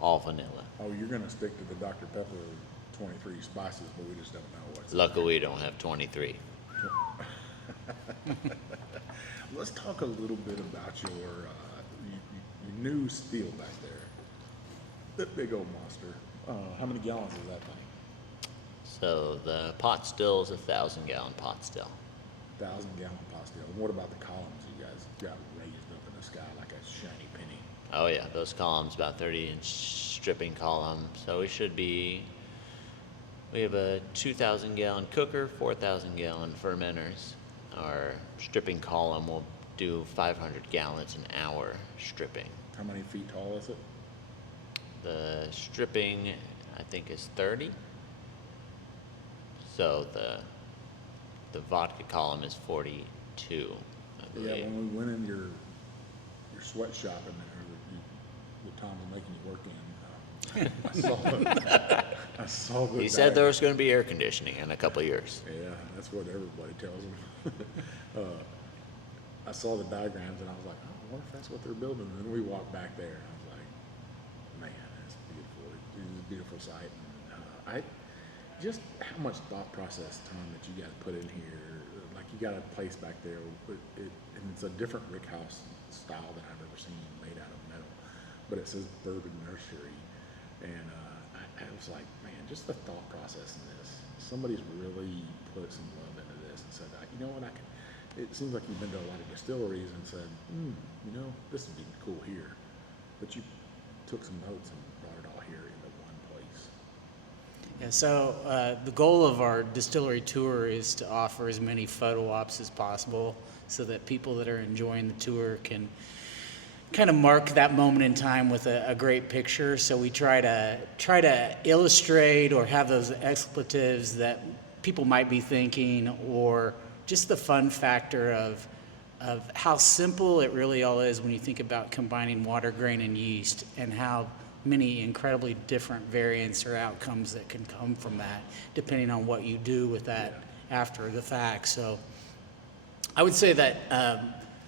all vanilla. Oh, you're gonna stick to the Dr. Pepper 23 spices, but we just don't know what's. Luckily, we don't have 23. Let's talk a little bit about your new still back there. That big old monster. How many gallons is that thing? So the pot still is a 1,000-gallon pot still. 1,000-gallon pot still. And what about the columns you guys got raised up in the sky like a shiny penny? Oh yeah, those columns, about 30-inch stripping column. So we have a 2,000-gallon cooker, 4,000-gallon fermenters. Our stripping column will do 500 gallons an hour stripping. How many feet tall is it? The stripping, I think, is 30. So the vodka column is 42, I Yeah, believe. when we went in your sweatshop in there that Tom was making you work in, I saw the He said there diagram. was going to be air conditioning in a couple of years. Yeah, that's what everybody tells them. I saw the diagrams and I was like, oh, I wonder if that's what they're building. And then we walked back there and I was like, man, that's beautiful. It is a beautiful site. And, just how much thought process, Tom, that you guys put in here. Like you got a place back there, and it's a different rick house style than I've ever seen, made out of metal. But it says Bourbon Nursery, and I was like, man, just the thought process in this. Somebody's really put some love into this and said, you know what, it seems like you've been to a lot of distilleries and said, you know, this would be cool here. But you took some notes and brought it all here into one place. Yeah, so the goal of our distillery tour is to offer as many photo ops as possible so that people that are enjoying the tour can kind of mark that moment in time with a great picture. So we try to illustrate or have those expletives that people might be thinking, or just the fun factor of how simple it really all is when you think about combining water, grain, and yeast, and how many incredibly different variants or outcomes that can come from that, depending on what you do with that after the fact. So I would say that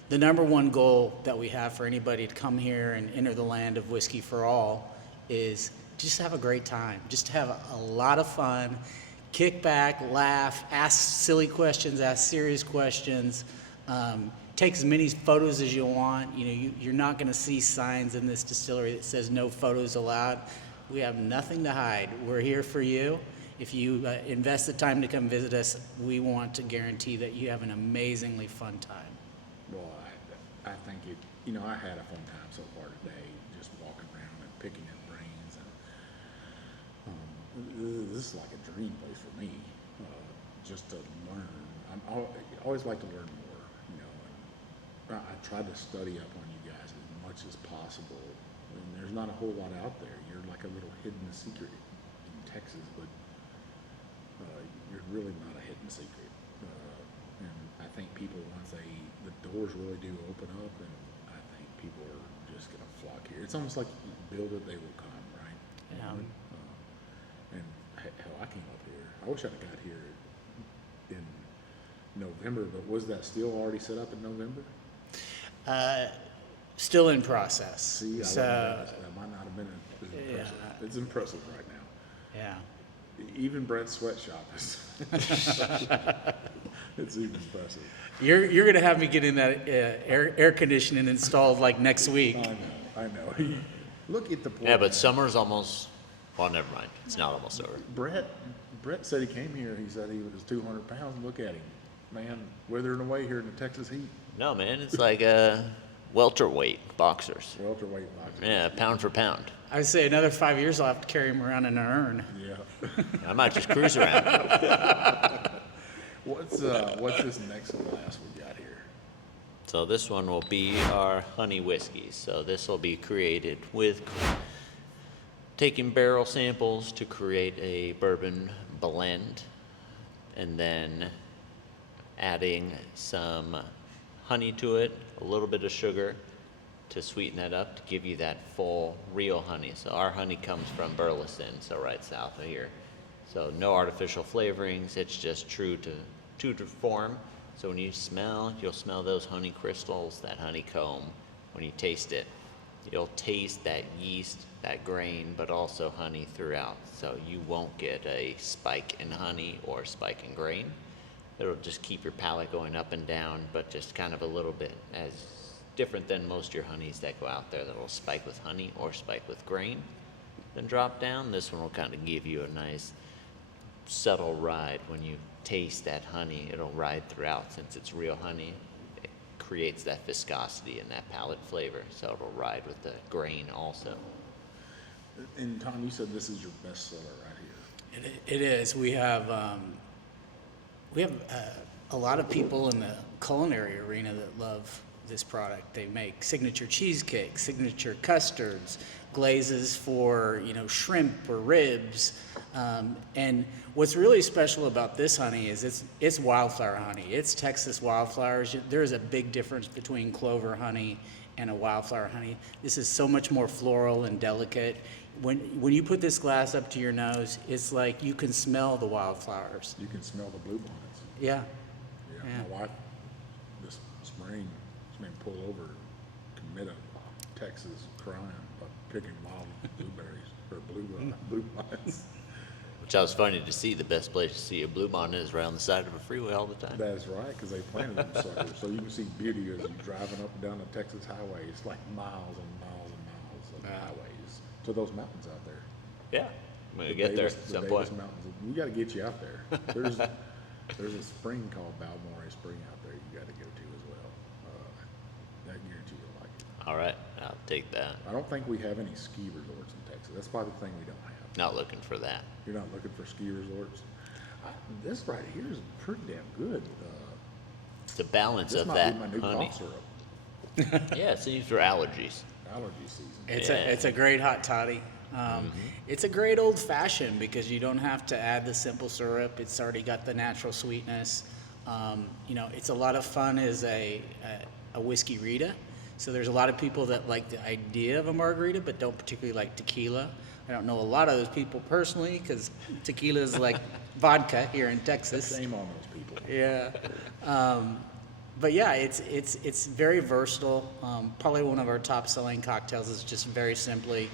the number one goal that we have for anybody to come here and enter the land of whiskey for all is just have a great time, just have a lot of fun, kick back, laugh, ask silly questions, ask serious questions, take as many photos as you want. You know, you're not going to see signs in this distillery that says no photos allowed. We have nothing to hide. We're here for you. If you invest the time to come visit us, we want to guarantee that you have an amazingly fun time. Well, I think it, you know, I had a fun time so far today, just walking around and picking at brains. And this is like a dream place for me, just to learn. I always like to learn more, you know. And I try to study up on you guys as much as possible. And there's not a whole lot out there. You're like a little hidden secret in Texas, but you're really not a hidden secret. And I think people, once the doors really do open up, and I think people are just going to flock here. It's almost like you build it, they will come, right? Yeah. And hell, I came up here. I wish I'd have got here in November, but was that still already set up in November? Still in process. See, that might not have been as impressive. Yeah. It's impressive right now. Yeah. Even Brett's sweatshop is. It's even impressive. You're going to have me getting that air conditioning installed like next week. I know. Look at the poor Yeah, but guy. summer's almost, well, never mind. It's not almost over. Brett said he came here. He said he was 200 pounds. Look at him, man, withering away here in the Texas heat. No, man, it's like welterweight boxers. Welterweight boxing. Yeah, pound for pound. I would say another 5 years I'll have to carry him around in an urn. Yeah. I might just cruise around. What's this next glass we got here? So this one will be our honey whiskey. So this will be created with taking barrel samples to create a bourbon blend, and then adding some honey to it, a little bit of sugar to sweeten that up to give you that full real honey. So our honey comes from Burleson, so right south of here. So no artificial flavorings, it's just true to form. So when you smell, you'll smell those honey crystals, that honeycomb. When you taste it, you'll taste that yeast, that grain, but also honey throughout. So you won't get a spike in honey or spike in grain. It'll just keep your palate going up and down, but just kind of a little bit as different than most of your honeys that go out there that will spike with honey or spike with grain, then drop down. This one will kind of give you a nice subtle ride. When you taste that honey, it'll ride throughout. Since it's real honey, it creates that viscosity and that palate flavor, so it'll ride with the grain also. And Tom, you said this is your best seller right here. It is. We have a lot of people in the culinary arena that love this product. They make signature cheesecakes, signature custards, glazes for shrimp or ribs, And what's really special about this honey is it's wildflower honey. It's Texas wildflowers. There's a big difference between clover honey and a wildflower honey. This is so much more floral and delicate. When you put this glass up to your nose, it's like you can smell the wildflowers. You can smell the bluebonnets. Yeah. Yeah, Yeah. my wife this spring, she made me pull over, commit a Texas crime by picking wild blueberries or bluebonnets. Which I was funny to see. The best place to see a bluebonnet is right on the side of a freeway all the time. That's right, because they planted them suckers. So you can see beauty as you're driving up and down the Texas highway. It's like miles and miles and miles of highways to those mountains out there. Yeah, we'll The get there Davis- at the some Davis point. Mountains. We got to get you out there. There's a spring called Balmore Spring out there you got to go to as well. I guarantee you'll like it. All right, I'll take that. I don't think we have any ski resorts in Texas. That's probably the thing we don't have. Not looking for that. You're not looking for ski resorts. This right here is pretty damn good. The balance This of might that be my new honey. cough syrup. Yeah, it's used for allergies. Allergy season. It's a great hot toddy. It's a great old fashioned because you don't have to add the simple syrup. It's already got the natural sweetness. It's a lot of fun as a whiskey Rita. So there's a lot of people that like the idea of a margarita but don't particularly like tequila. I don't know a lot of those people personally because tequila is like vodka here in Texas. Shame on those people. Yeah. But yeah, it's very versatile. Probably one of our top selling cocktails is just very simply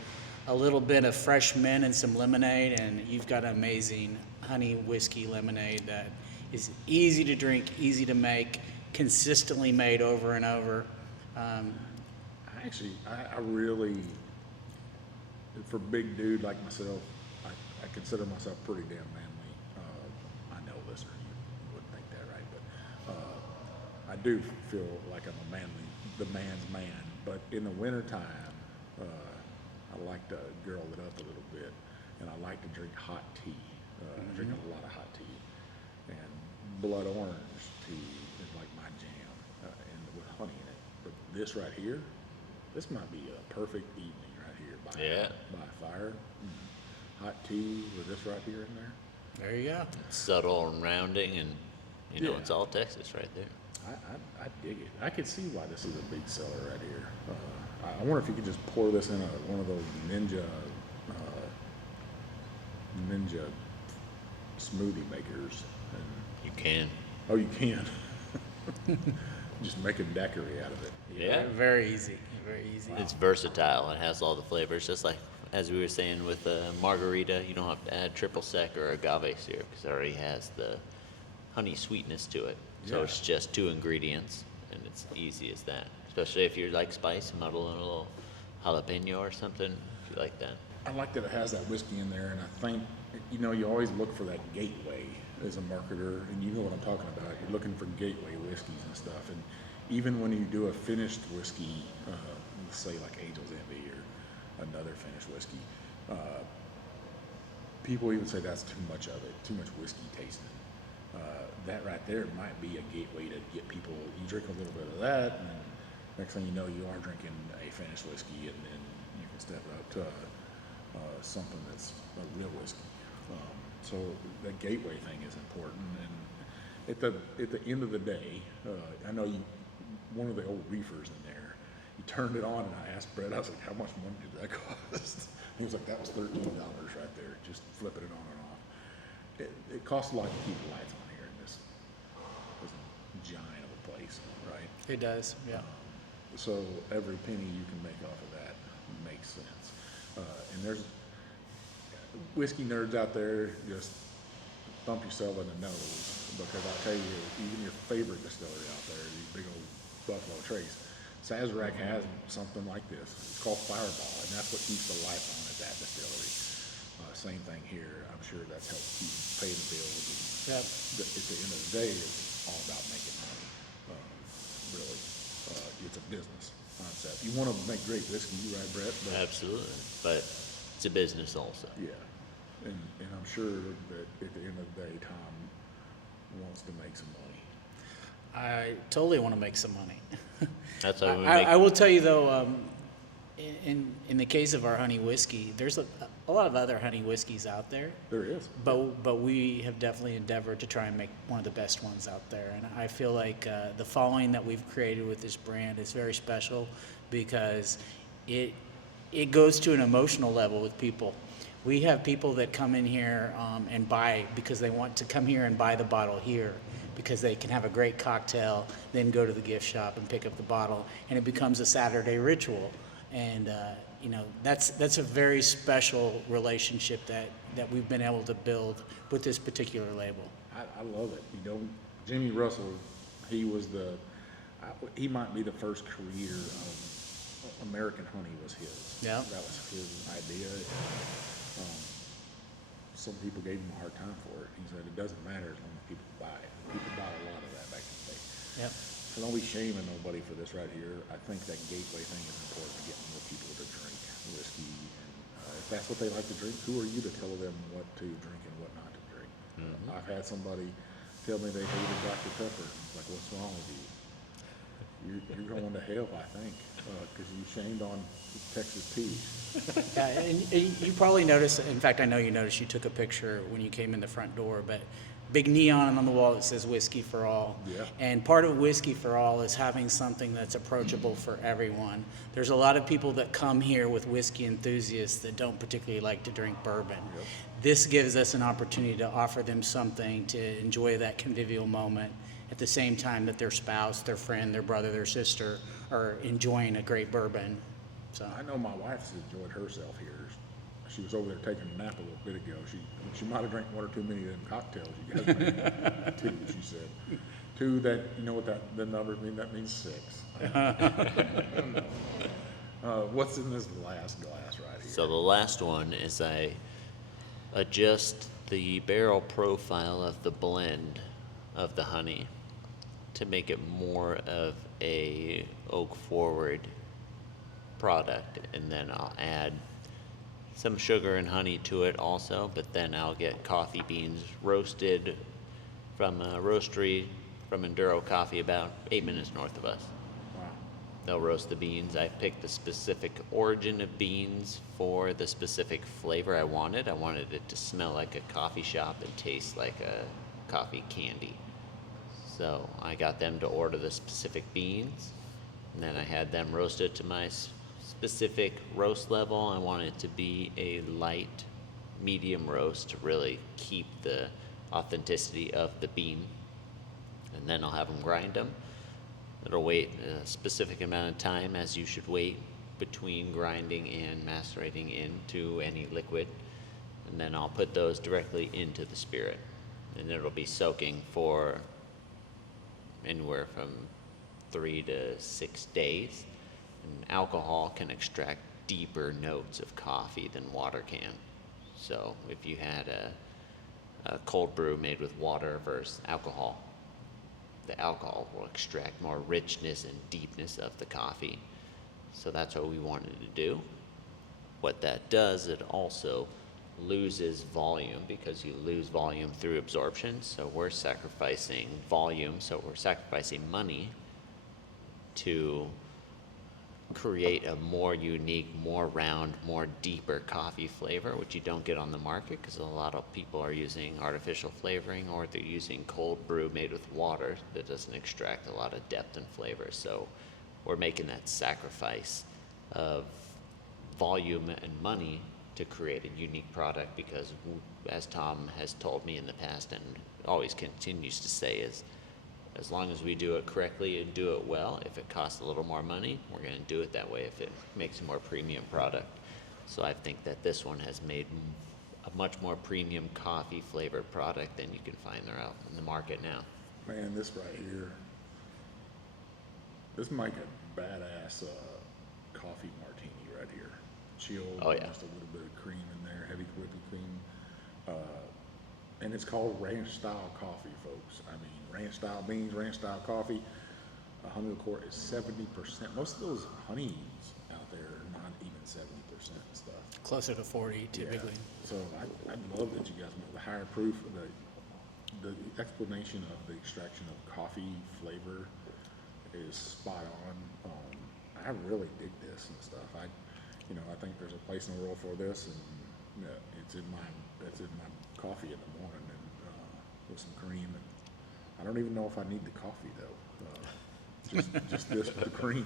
a little bit of fresh mint and some lemonade, and you've got an amazing honey whiskey lemonade that is easy to drink, easy to make, consistently made over and over. I really, for a big dude like myself, I consider myself pretty damn manly. I know, listener, you wouldn't think that, right? But I do feel like I'm the man's man. But in the wintertime, I like to girl it up a little bit, and I like to drink hot tea. I drink a lot of hot tea, and blood orange tea is like my jam, and with honey in it. But this right here, this might be a perfect evening right here by a fire. Hot tea with this right here in there. There you go. Subtle and rounding, and Yeah. it's all Texas right there. I dig it. I can see why this is a big seller right here. I wonder if you could just pour this in one of those ninja smoothie makers. And, You can. oh, you can. Just make a daiquiri out of it. Yeah. Very easy. Very easy. It's versatile. It has all the flavors, just like as we were saying with a margarita. You don't have to add triple sec or agave syrup because it already has the honey sweetness to it. So Yeah. it's just 2 ingredients, and it's easy as that. Especially if you like spice, muddle in a little jalapeno or something, if you like that. I like that it has that whiskey in there, and I think, you always look for that gateway as a marketer, and you know what I'm talking about. You're looking for gateway whiskeys and stuff, and even when you do a finished whiskey, let's say like Angel's Envy or another finished whiskey, people even say that's too much of it, too much whiskey tasting. That right there might be a gateway to get people, you drink a little bit of that, and then next thing you know, you are drinking a finished whiskey, and then you can step up to something that's a real whiskey. So the gateway thing is important, and at the end of the day, I know one of the old reefers in there, you turned it on, and I asked Brett, I was like, how much money did that cost? He was like, that was $13 right there, just flipping it on and off. It costs a lot to keep the lights on here in this giant of a place, right? It does. Yeah. So every penny you can make off of that makes sense. And there's whiskey nerds out there, just thump yourself in the nose, because I'll tell you, even your favorite distillery out there, these big old Buffalo Trace, Sazerac has something like this. It's called Fireball, and that's what keeps the light on at that distillery. Same thing here. I'm sure that's helped keep pay the bills. And Yep. at the end of the day, it's all about making money. Really, it's a business concept. You want to make great whiskey, right, Brett? But, Absolutely. But it's a business also. yeah, and I'm sure that at the end of the day, Tom wants to make some money. I totally want to make some money. That's how we I make will tell you though, in the case of our honey whiskey, there's a lot of other honey whiskeys out there. There is. But we have definitely endeavored to try and make one of the best ones out there. And I feel like the following that we've created with this brand is very special because it goes to an emotional level with people. We have people that come in here and buy because they want to come here and buy the bottle here because they can have a great cocktail, then go to the gift shop and pick up the bottle, and it becomes a Saturday ritual. And that's a very special relationship that we've been able to build with this particular label. I love it. Jimmy Russell, he might be the first creator of American honey was his. Yeah. That was his idea. Some people gave him a hard time for it. He said it doesn't matter as long as people buy it. People bought a lot of that back in the day. Yep. So don't be shaming nobody for this right here. I think that gateway thing is important to get more people to drink whiskey. And if that's what they like to drink, who are you to tell them what to drink and what not to drink? Mm-hmm. I've had somebody tell me they hated Dr. Pepper. It's like, what's wrong with you? You're going to hell, I think, because you shamed on Texas tea. Yeah, and you probably noticed, in fact, I know you noticed, you took a picture when you came in the front door, but big neon on the wall that says Whiskey for All. Yeah. And part of Whiskey for All is having something that's approachable for everyone. There's a lot of people that come here with whiskey enthusiasts that don't particularly like to drink bourbon. Yep. This gives us an opportunity to offer them something to enjoy that convivial moment at the same time that their spouse, their friend, their brother, their sister are enjoying a great bourbon. So I know my wife's enjoyed herself here. She was over there taking a nap a little bit ago. She might have drank one or too many of them cocktails you guys made. Two, she said. Two that, you know what the numbers mean? That means 6. What's in this last glass right here? So the last one is I adjust the barrel profile of the blend of the honey to make it more of a oak forward product, and then I'll add some sugar and honey to it also, but then I'll get coffee beans roasted from a roastery from Enduro Coffee about 8 minutes north of us. Wow. They'll roast the beans. I picked the specific origin of beans for the specific flavor I wanted. I wanted it to smell like a coffee shop and taste like a coffee candy. So I got them to order the specific beans, and then I had them roasted to my specific roast level. I want it to be a light, medium roast to really keep the authenticity of the bean. And then I'll have them grind them. It'll wait a specific amount of time, as you should wait between grinding and macerating into any liquid. And then I'll put those directly into the spirit. And it'll be soaking for anywhere from 3 to 6 days. And alcohol can extract deeper notes of coffee than water can. So if you had a cold brew made with water versus alcohol, the alcohol will extract more richness and deepness of the coffee. So that's what we wanted to do. What that does, it also loses volume, because you lose volume through absorption. So we're sacrificing volume, so we're sacrificing money to create a more unique, more round, more deeper coffee flavor, which you don't get on the market because a lot of people are using artificial flavoring, or they're using cold brew made with water that doesn't extract a lot of depth and flavor. So we're making that sacrifice of volume and money to create a unique product, because as Tom has told me in the past and always continues to say, is as long as we do it correctly and do it well, if it costs a little more money, we're going to do it that way if it makes a more premium product. So I think that this one has made a much more premium coffee flavored product than you can find there out in the market now. Man, this right here, this might be a badass coffee martini right here. Chilled, Oh, yeah. just a little bit of cream in there, heavy whipping cream. And it's called ranch style coffee, folks. I mean, ranch style beans, ranch style coffee. 100 a quart is 70%. Most of those honeys out there are not even 70% stuff. closer to 40 typically. Yeah. So I love that you guys know the higher proof, the explanation of the extraction of coffee flavor is spot on. I really dig this and stuff. I think there's a place in the world for this, and it's in my coffee in the morning and with some cream. And I don't even know if I need the coffee though. Just this with the cream.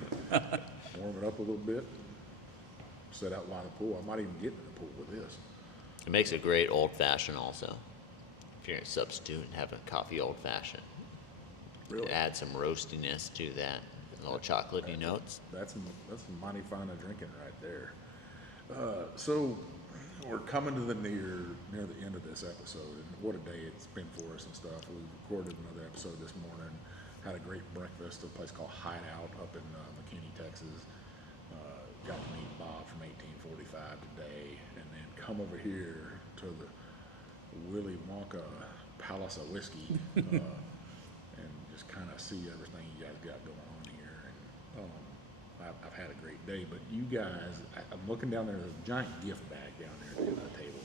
Warm it up a little bit. Set out by the pool. I might even get in the pool with this. It makes a great old fashioned also. If you're gonna substitute and have a coffee old fashioned. Really? Add some roastiness to that. Little chocolatey notes. That's mighty fine of drinking right there. So we're coming to the near the end of this episode, and what a day it's been for us and stuff. We recorded another episode this morning. Had a great breakfast at a place called Hideout up in McKinney, Texas. Got to meet Bob from 1845 today, and then come over here to the Willy Wonka Palace of Whiskey, and just kind of see everything you guys got going on here. And I've had a great day, but you guys, I'm looking down there. There's a giant gift bag down there at the end of the table.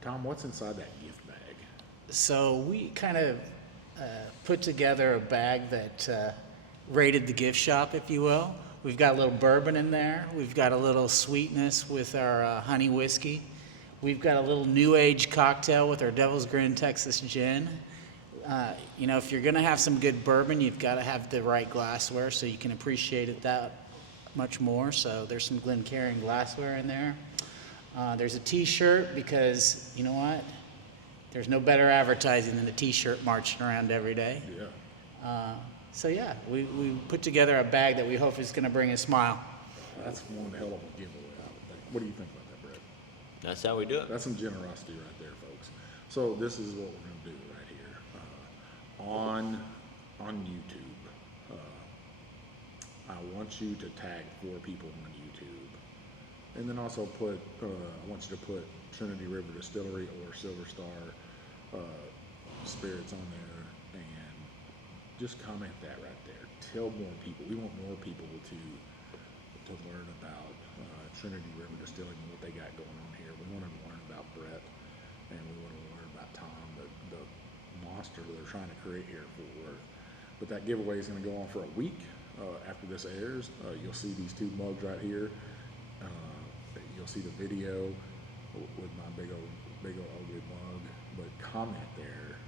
Tom, what's inside that gift bag? So we kind of put together a bag that rated the gift shop, if you will. We've got a little bourbon in there. We've got a little sweetness with our honey whiskey. We've got a little new age cocktail with our Devil's Grin Texas gin. If you're going to have some good bourbon, you've got to have the right glassware so you can appreciate it that much more. So there's some Glencairn glassware in there. There's a t-shirt because, you know what? There's no better advertising than a t-shirt marching around every day. Yeah. We put together a bag that we hope is going to bring a smile. That's one hell of a giveaway, I would think. What do you think about that, Brett? That's how we do it. That's some generosity right there, folks. So this is what we're going to do right here. On YouTube, I want you to tag 4 people on YouTube. And then also I want you to put Trinity River Distillery or Silver Star spirits on there. Just comment that right there. Tell more people. We want more people to learn about Trinity River Distilling and what they got going on here. We want to learn about Brett, and we want to learn about Tom, the monster that they're trying to create here in Fort Worth. But that giveaway is going to go on for a week after this airs. You'll see these 2 mugs right here. You'll see the video with my big old ugly mug. But comment there.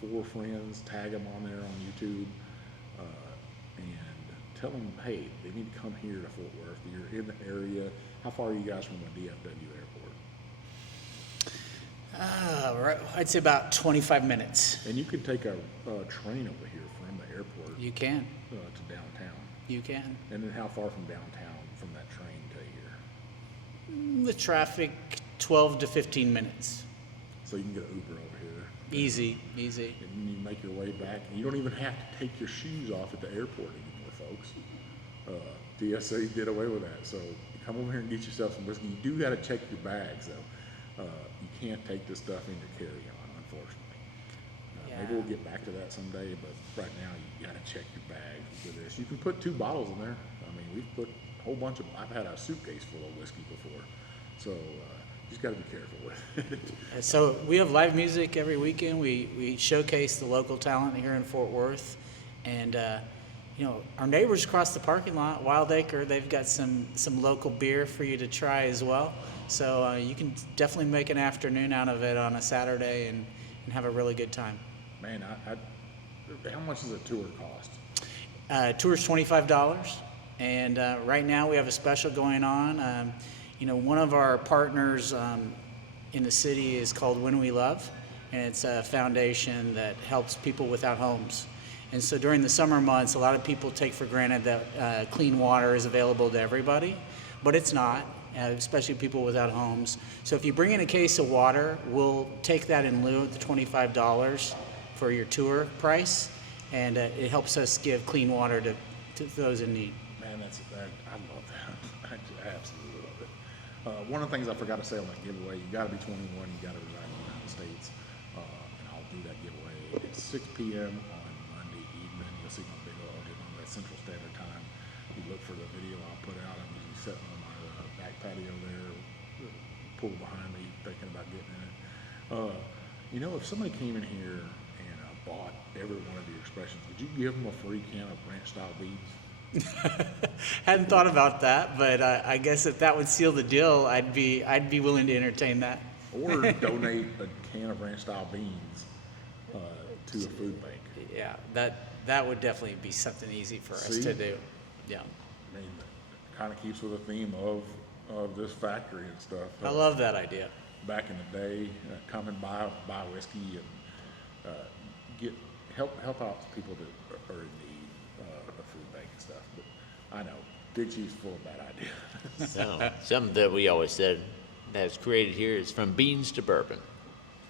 4 friends, tag them on there on YouTube, and tell them, hey, they need to come here to Fort Worth. You're in the area. How far are you guys from the DFW airport? Right, I'd say about 25 minutes. And you can take a train over here from the airport. You can. To downtown. You can. And then how far from downtown from that train to here? With traffic, 12 to 15 minutes. So you can get an Uber over here. Easy. And you make your way back. And you don't even have to take your shoes off at the airport anymore, folks. TSA did away with that. So come over here and get yourself some whiskey. You do got to check your bags, though. You can't take this stuff in your carry-on, unfortunately. Maybe we'll get back to that someday, but right now you got to check your bag with this. You can put 2 bottles in there. I mean, we've put a whole bunch of. I've had a suitcase full of whiskey before, so. Just got to be careful with it. So we have live music every weekend. We showcase the local talent here in Fort Worth, and our neighbors across the parking lot, Wild Acre, they've got some local beer for you to try as well. So you can definitely make an afternoon out of it on a Saturday and have a really good time. Man, how much does a tour cost? Tour's $25, and right now we have a special going on. One of our partners in the city is called When We Love, and it's a foundation that helps people without homes. And so during the summer months, a lot of people take for granted that clean water is available to everybody, but it's not, especially people without homes. So if you bring in a case of water, we'll take that in lieu of the $25 for your tour price, and it helps us give clean water to those in need. Man, I love that. I absolutely love it. One of the things I forgot to say on that giveaway, you got to be 21, you got to reside in the United States, and I'll do that giveaway. It's 6 p.m. on Monday evening. You'll see my big old on that Central Standard Time. You look for the video I'll put out. I'm usually sitting on my back patio there, pool behind me, thinking about getting in it. If somebody came in here and bought every one of your expressions, would you give them a free can of ranch style beads? Hadn't thought about that, but I guess if that would seal the deal, I'd be willing to entertain that. Or donate a can of ranch-style beans to a food bank. Yeah, that would definitely be something easy for us See? to do. Yeah, I mean, it kind of keeps with the theme of this factory and stuff. I love that idea. Back in the day, come and buy whiskey and help out people that are in need of food bank and stuff. But I know Big Chief's full of bad ideas. So, something that we always said that was created here is from beans to bourbon.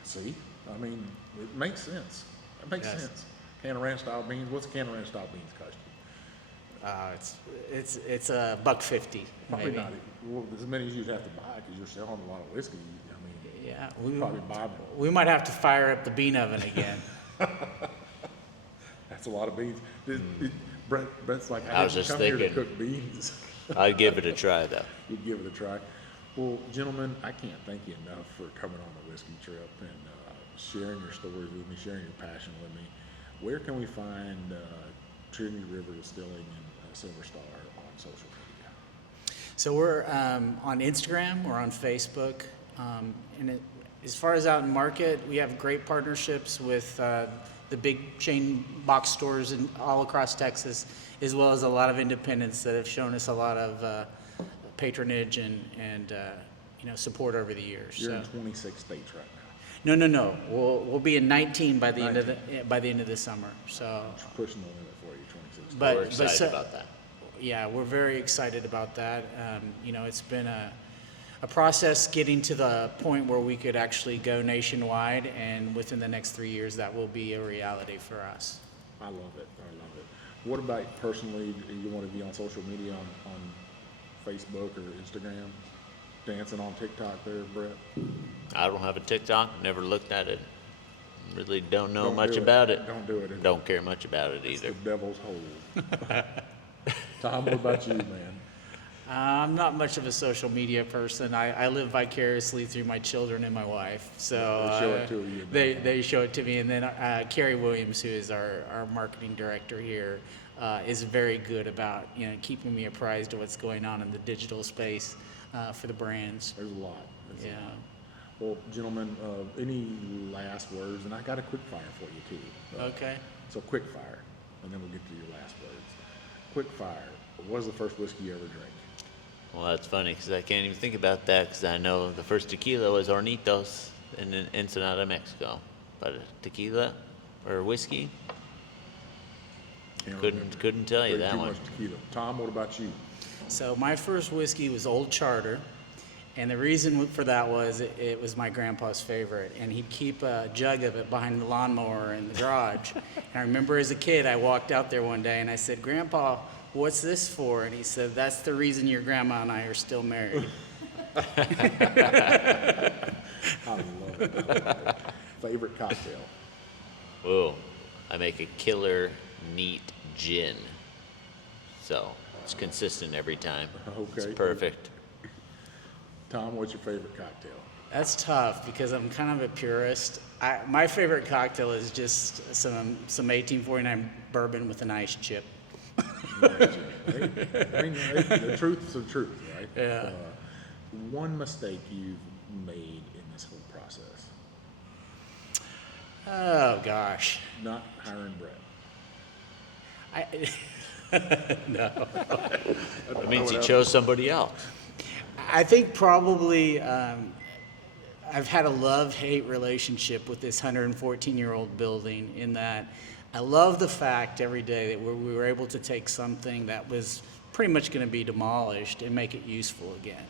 See, I mean, it makes sense. It makes Yes. sense. Can of ranch-style beans. What's a can of ranch-style beans cost you? It's $1.50 Probably maybe. not as many as you'd have to buy because you're selling a lot of whiskey. I mean, Yeah, you'd probably buy more. we might have to fire up the bean oven again. That's a lot of beans. Brett's like, I I was didn't just come here to thinking- cook beans. I'd give it a try though. You'd give it a try. Well, gentlemen, I can't thank you enough for coming on the whiskey trip and sharing your stories with me, sharing your passion with me. Where can we find Trinity River Distilling and Silver Star on social media? So we're on Instagram, we're on Facebook, as far as out in market, we have great partnerships with the big chain box stores all across Texas, as well as a lot of independents that have shown us a lot of patronage and support over the years. You're So. in 26 states right now. No. We'll be in 19 by the end of the summer. So, Just pushing the limit for you, 26 But- We're excited so- about that. yeah, we're very excited about that. It's been a process getting to the point where we could actually go nationwide, and within the next 3 years, that will be a reality for us. I love it. I love it. What about personally? Do you want to be on social media on Facebook or Instagram? Dancing on TikTok there, Brett? I don't have a TikTok, never looked at it. Really don't know Don't much do it. about it. Don't do it. Don't care much about it It's either. the devil's hole. Tom, what about you, man? I'm not much of a social media person. I live vicariously through my children and my wife. So They show it to you. They show it to me, and then Carrie Williams, who is our marketing director here, is very good about keeping me apprised of what's going on in the digital space for the brands. There's a lot. There's a Yeah. lot. Well, gentlemen, any last words? And I got a quick fire for you too. Okay. So quick fire, and then we'll get to your last words. Quick fire. What was the first whiskey you ever drank? Well, that's funny because I can't even think about that because I know the first tequila was Hornitos in Ensenada, Mexico. But tequila or whiskey, Can't couldn't remember. tell you Way that too one. much tequila. Tom, what about you? So my first whiskey was Old Charter, and the reason for that was it was my grandpa's favorite, and he'd keep a jug of it behind the lawnmower in the garage. And I remember as a kid, I walked out there one day and I said, "Grandpa, what's this for?" And he said, "That's the reason your grandma and I are still married." I love it. Favorite cocktail? Whoa, I make a killer neat gin. So it's consistent every time. Okay. It's perfect. Tom, what's your favorite cocktail? That's tough because I'm kind of a purist. My favorite cocktail is just some 1849 bourbon with an ice chip. I mean, the truth's the truth, right? Yeah. One mistake you've made in this whole process? Oh gosh. Not hiring Brett. No. That means you chose somebody else. I think probably I've had a love-hate relationship with this 114-year-old building in that I love the fact every day that we were able to take something that was pretty much going to be demolished and make it useful again.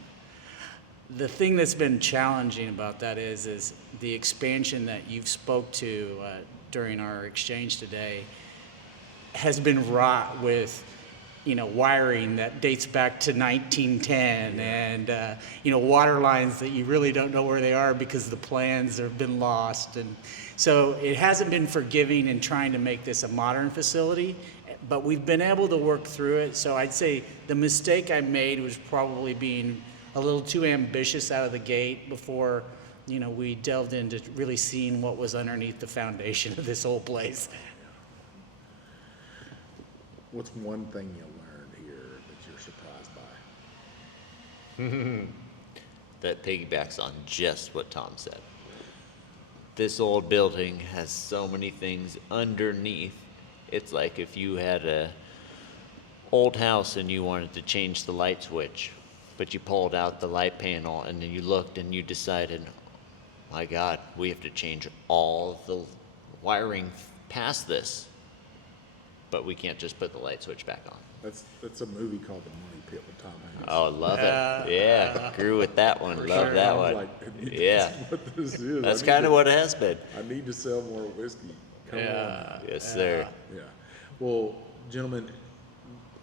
The thing that's been challenging about that is the expansion that you've spoke to during our exchange today has been wrought with wiring that dates back to 1910 and water lines that you really don't know where they are because the plans have been lost. And so it hasn't been forgiving in trying to make this a modern facility, but we've been able to work through it. So I'd say the mistake I made was probably being a little too ambitious out of the gate before we delved into really seeing what was underneath the foundation of this whole place. What's one thing you learned That piggybacks on just what Tom said. This old building has so many things underneath. It's like if you had a old house and you wanted to change the light switch, but you pulled out the light panel and then you looked and you decided, my God, we have to change all the wiring past this, but we can't just put the light switch back on. That's a movie called The Money Pit with Tom Hanks. Oh, love it. Yeah, grew with that one. Love Sure. that I was one. like, Yeah. That's what this is. That's kind of what it has been. I need to sell more whiskey. Come on. Yes, sir. Yeah. Well, gentlemen,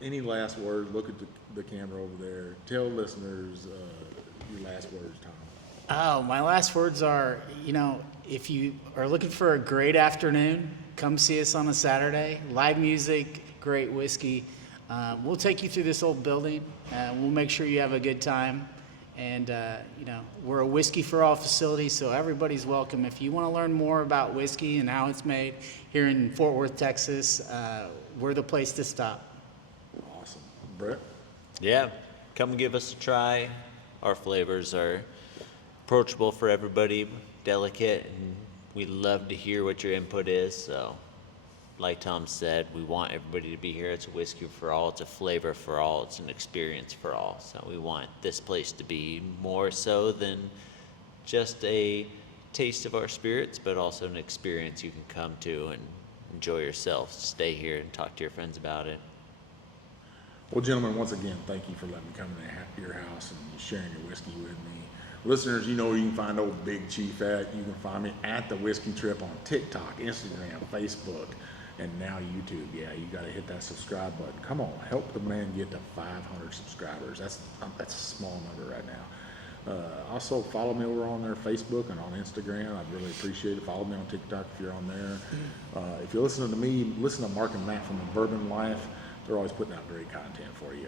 any last words? Look at the camera over there. Tell listeners your last words, Tom. Oh, my last words are, if you are looking for a great afternoon, come see us on a Saturday. Live music, great whiskey. We'll take you through this old building. We'll make sure you have a good time. And, we're a Whiskey for All facility, so everybody's welcome. If you want to learn more about whiskey and how it's made here in Fort Worth, Texas, we're the place to stop. Awesome. Brett? Yeah, come give us a try. Our flavors are approachable for everybody, delicate, and we love to hear what your input is. So, like Tom said, we want everybody to be here. It's a whiskey for all. It's a flavor for all. It's an experience for all. So we want this place to be more so than just a taste of our spirits, but also an experience you can come to and enjoy yourself. Stay here and talk to your friends about it. Well, gentlemen, once again, thank you for letting me come to your house and sharing your whiskey with me. Listeners, you know where you can find old Big Chief at. You can find me at The Whiskey Trip on TikTok, Instagram, Facebook, and now YouTube. Yeah, you got to hit that subscribe button. Come on, help the man get to 500 subscribers. That's a small number right now. Also, follow me over on their Facebook and on Instagram. I'd really appreciate it. Follow me on TikTok if you're on there. If you're listening to me, listen to Mark and Matt from The Bourbon Life. They're always putting out great content for you.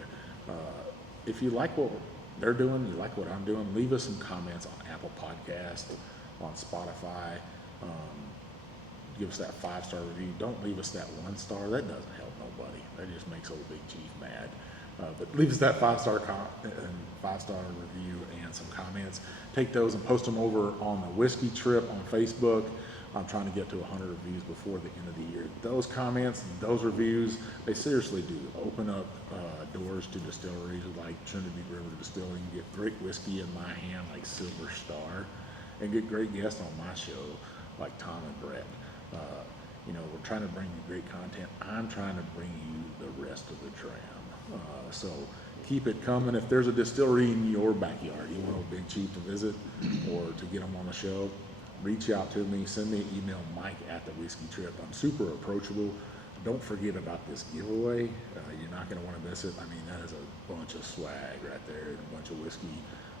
If you like what they're doing, you like what I'm doing, leave us some comments on Apple Podcasts, on Spotify. Give us that 5-star review. Don't leave us that 1-star. That doesn't help nobody. That just makes old Big Chief mad. But leave us that 5-star review and some comments. Take those and post them over on the Whiskey Trip on Facebook. I'm trying to get to 100 reviews before the end of the year. Those comments, those reviews, they seriously do open up doors to distilleries like Trinity River Distillery. You get great whiskey in my hand like Silver Star, and get great guests on my show like Tom and Brett. We're trying to bring you great content. I'm trying to bring you the rest of the dram. So keep it coming. If there's a distillery in your backyard you want a Big Chief to visit or to get them on the show, reach out to me. Send me an email, Mike@thewhiskeytrip. I'm super approachable. Don't forget about this giveaway. You're not going to want to miss it. I mean, that is a bunch of swag right there, and a bunch of whiskey,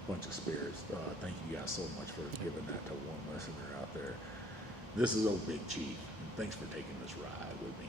a bunch of spirits. Thank you guys so much for giving that to one listener out there. This is old Big Chief, and thanks for taking this ride with me.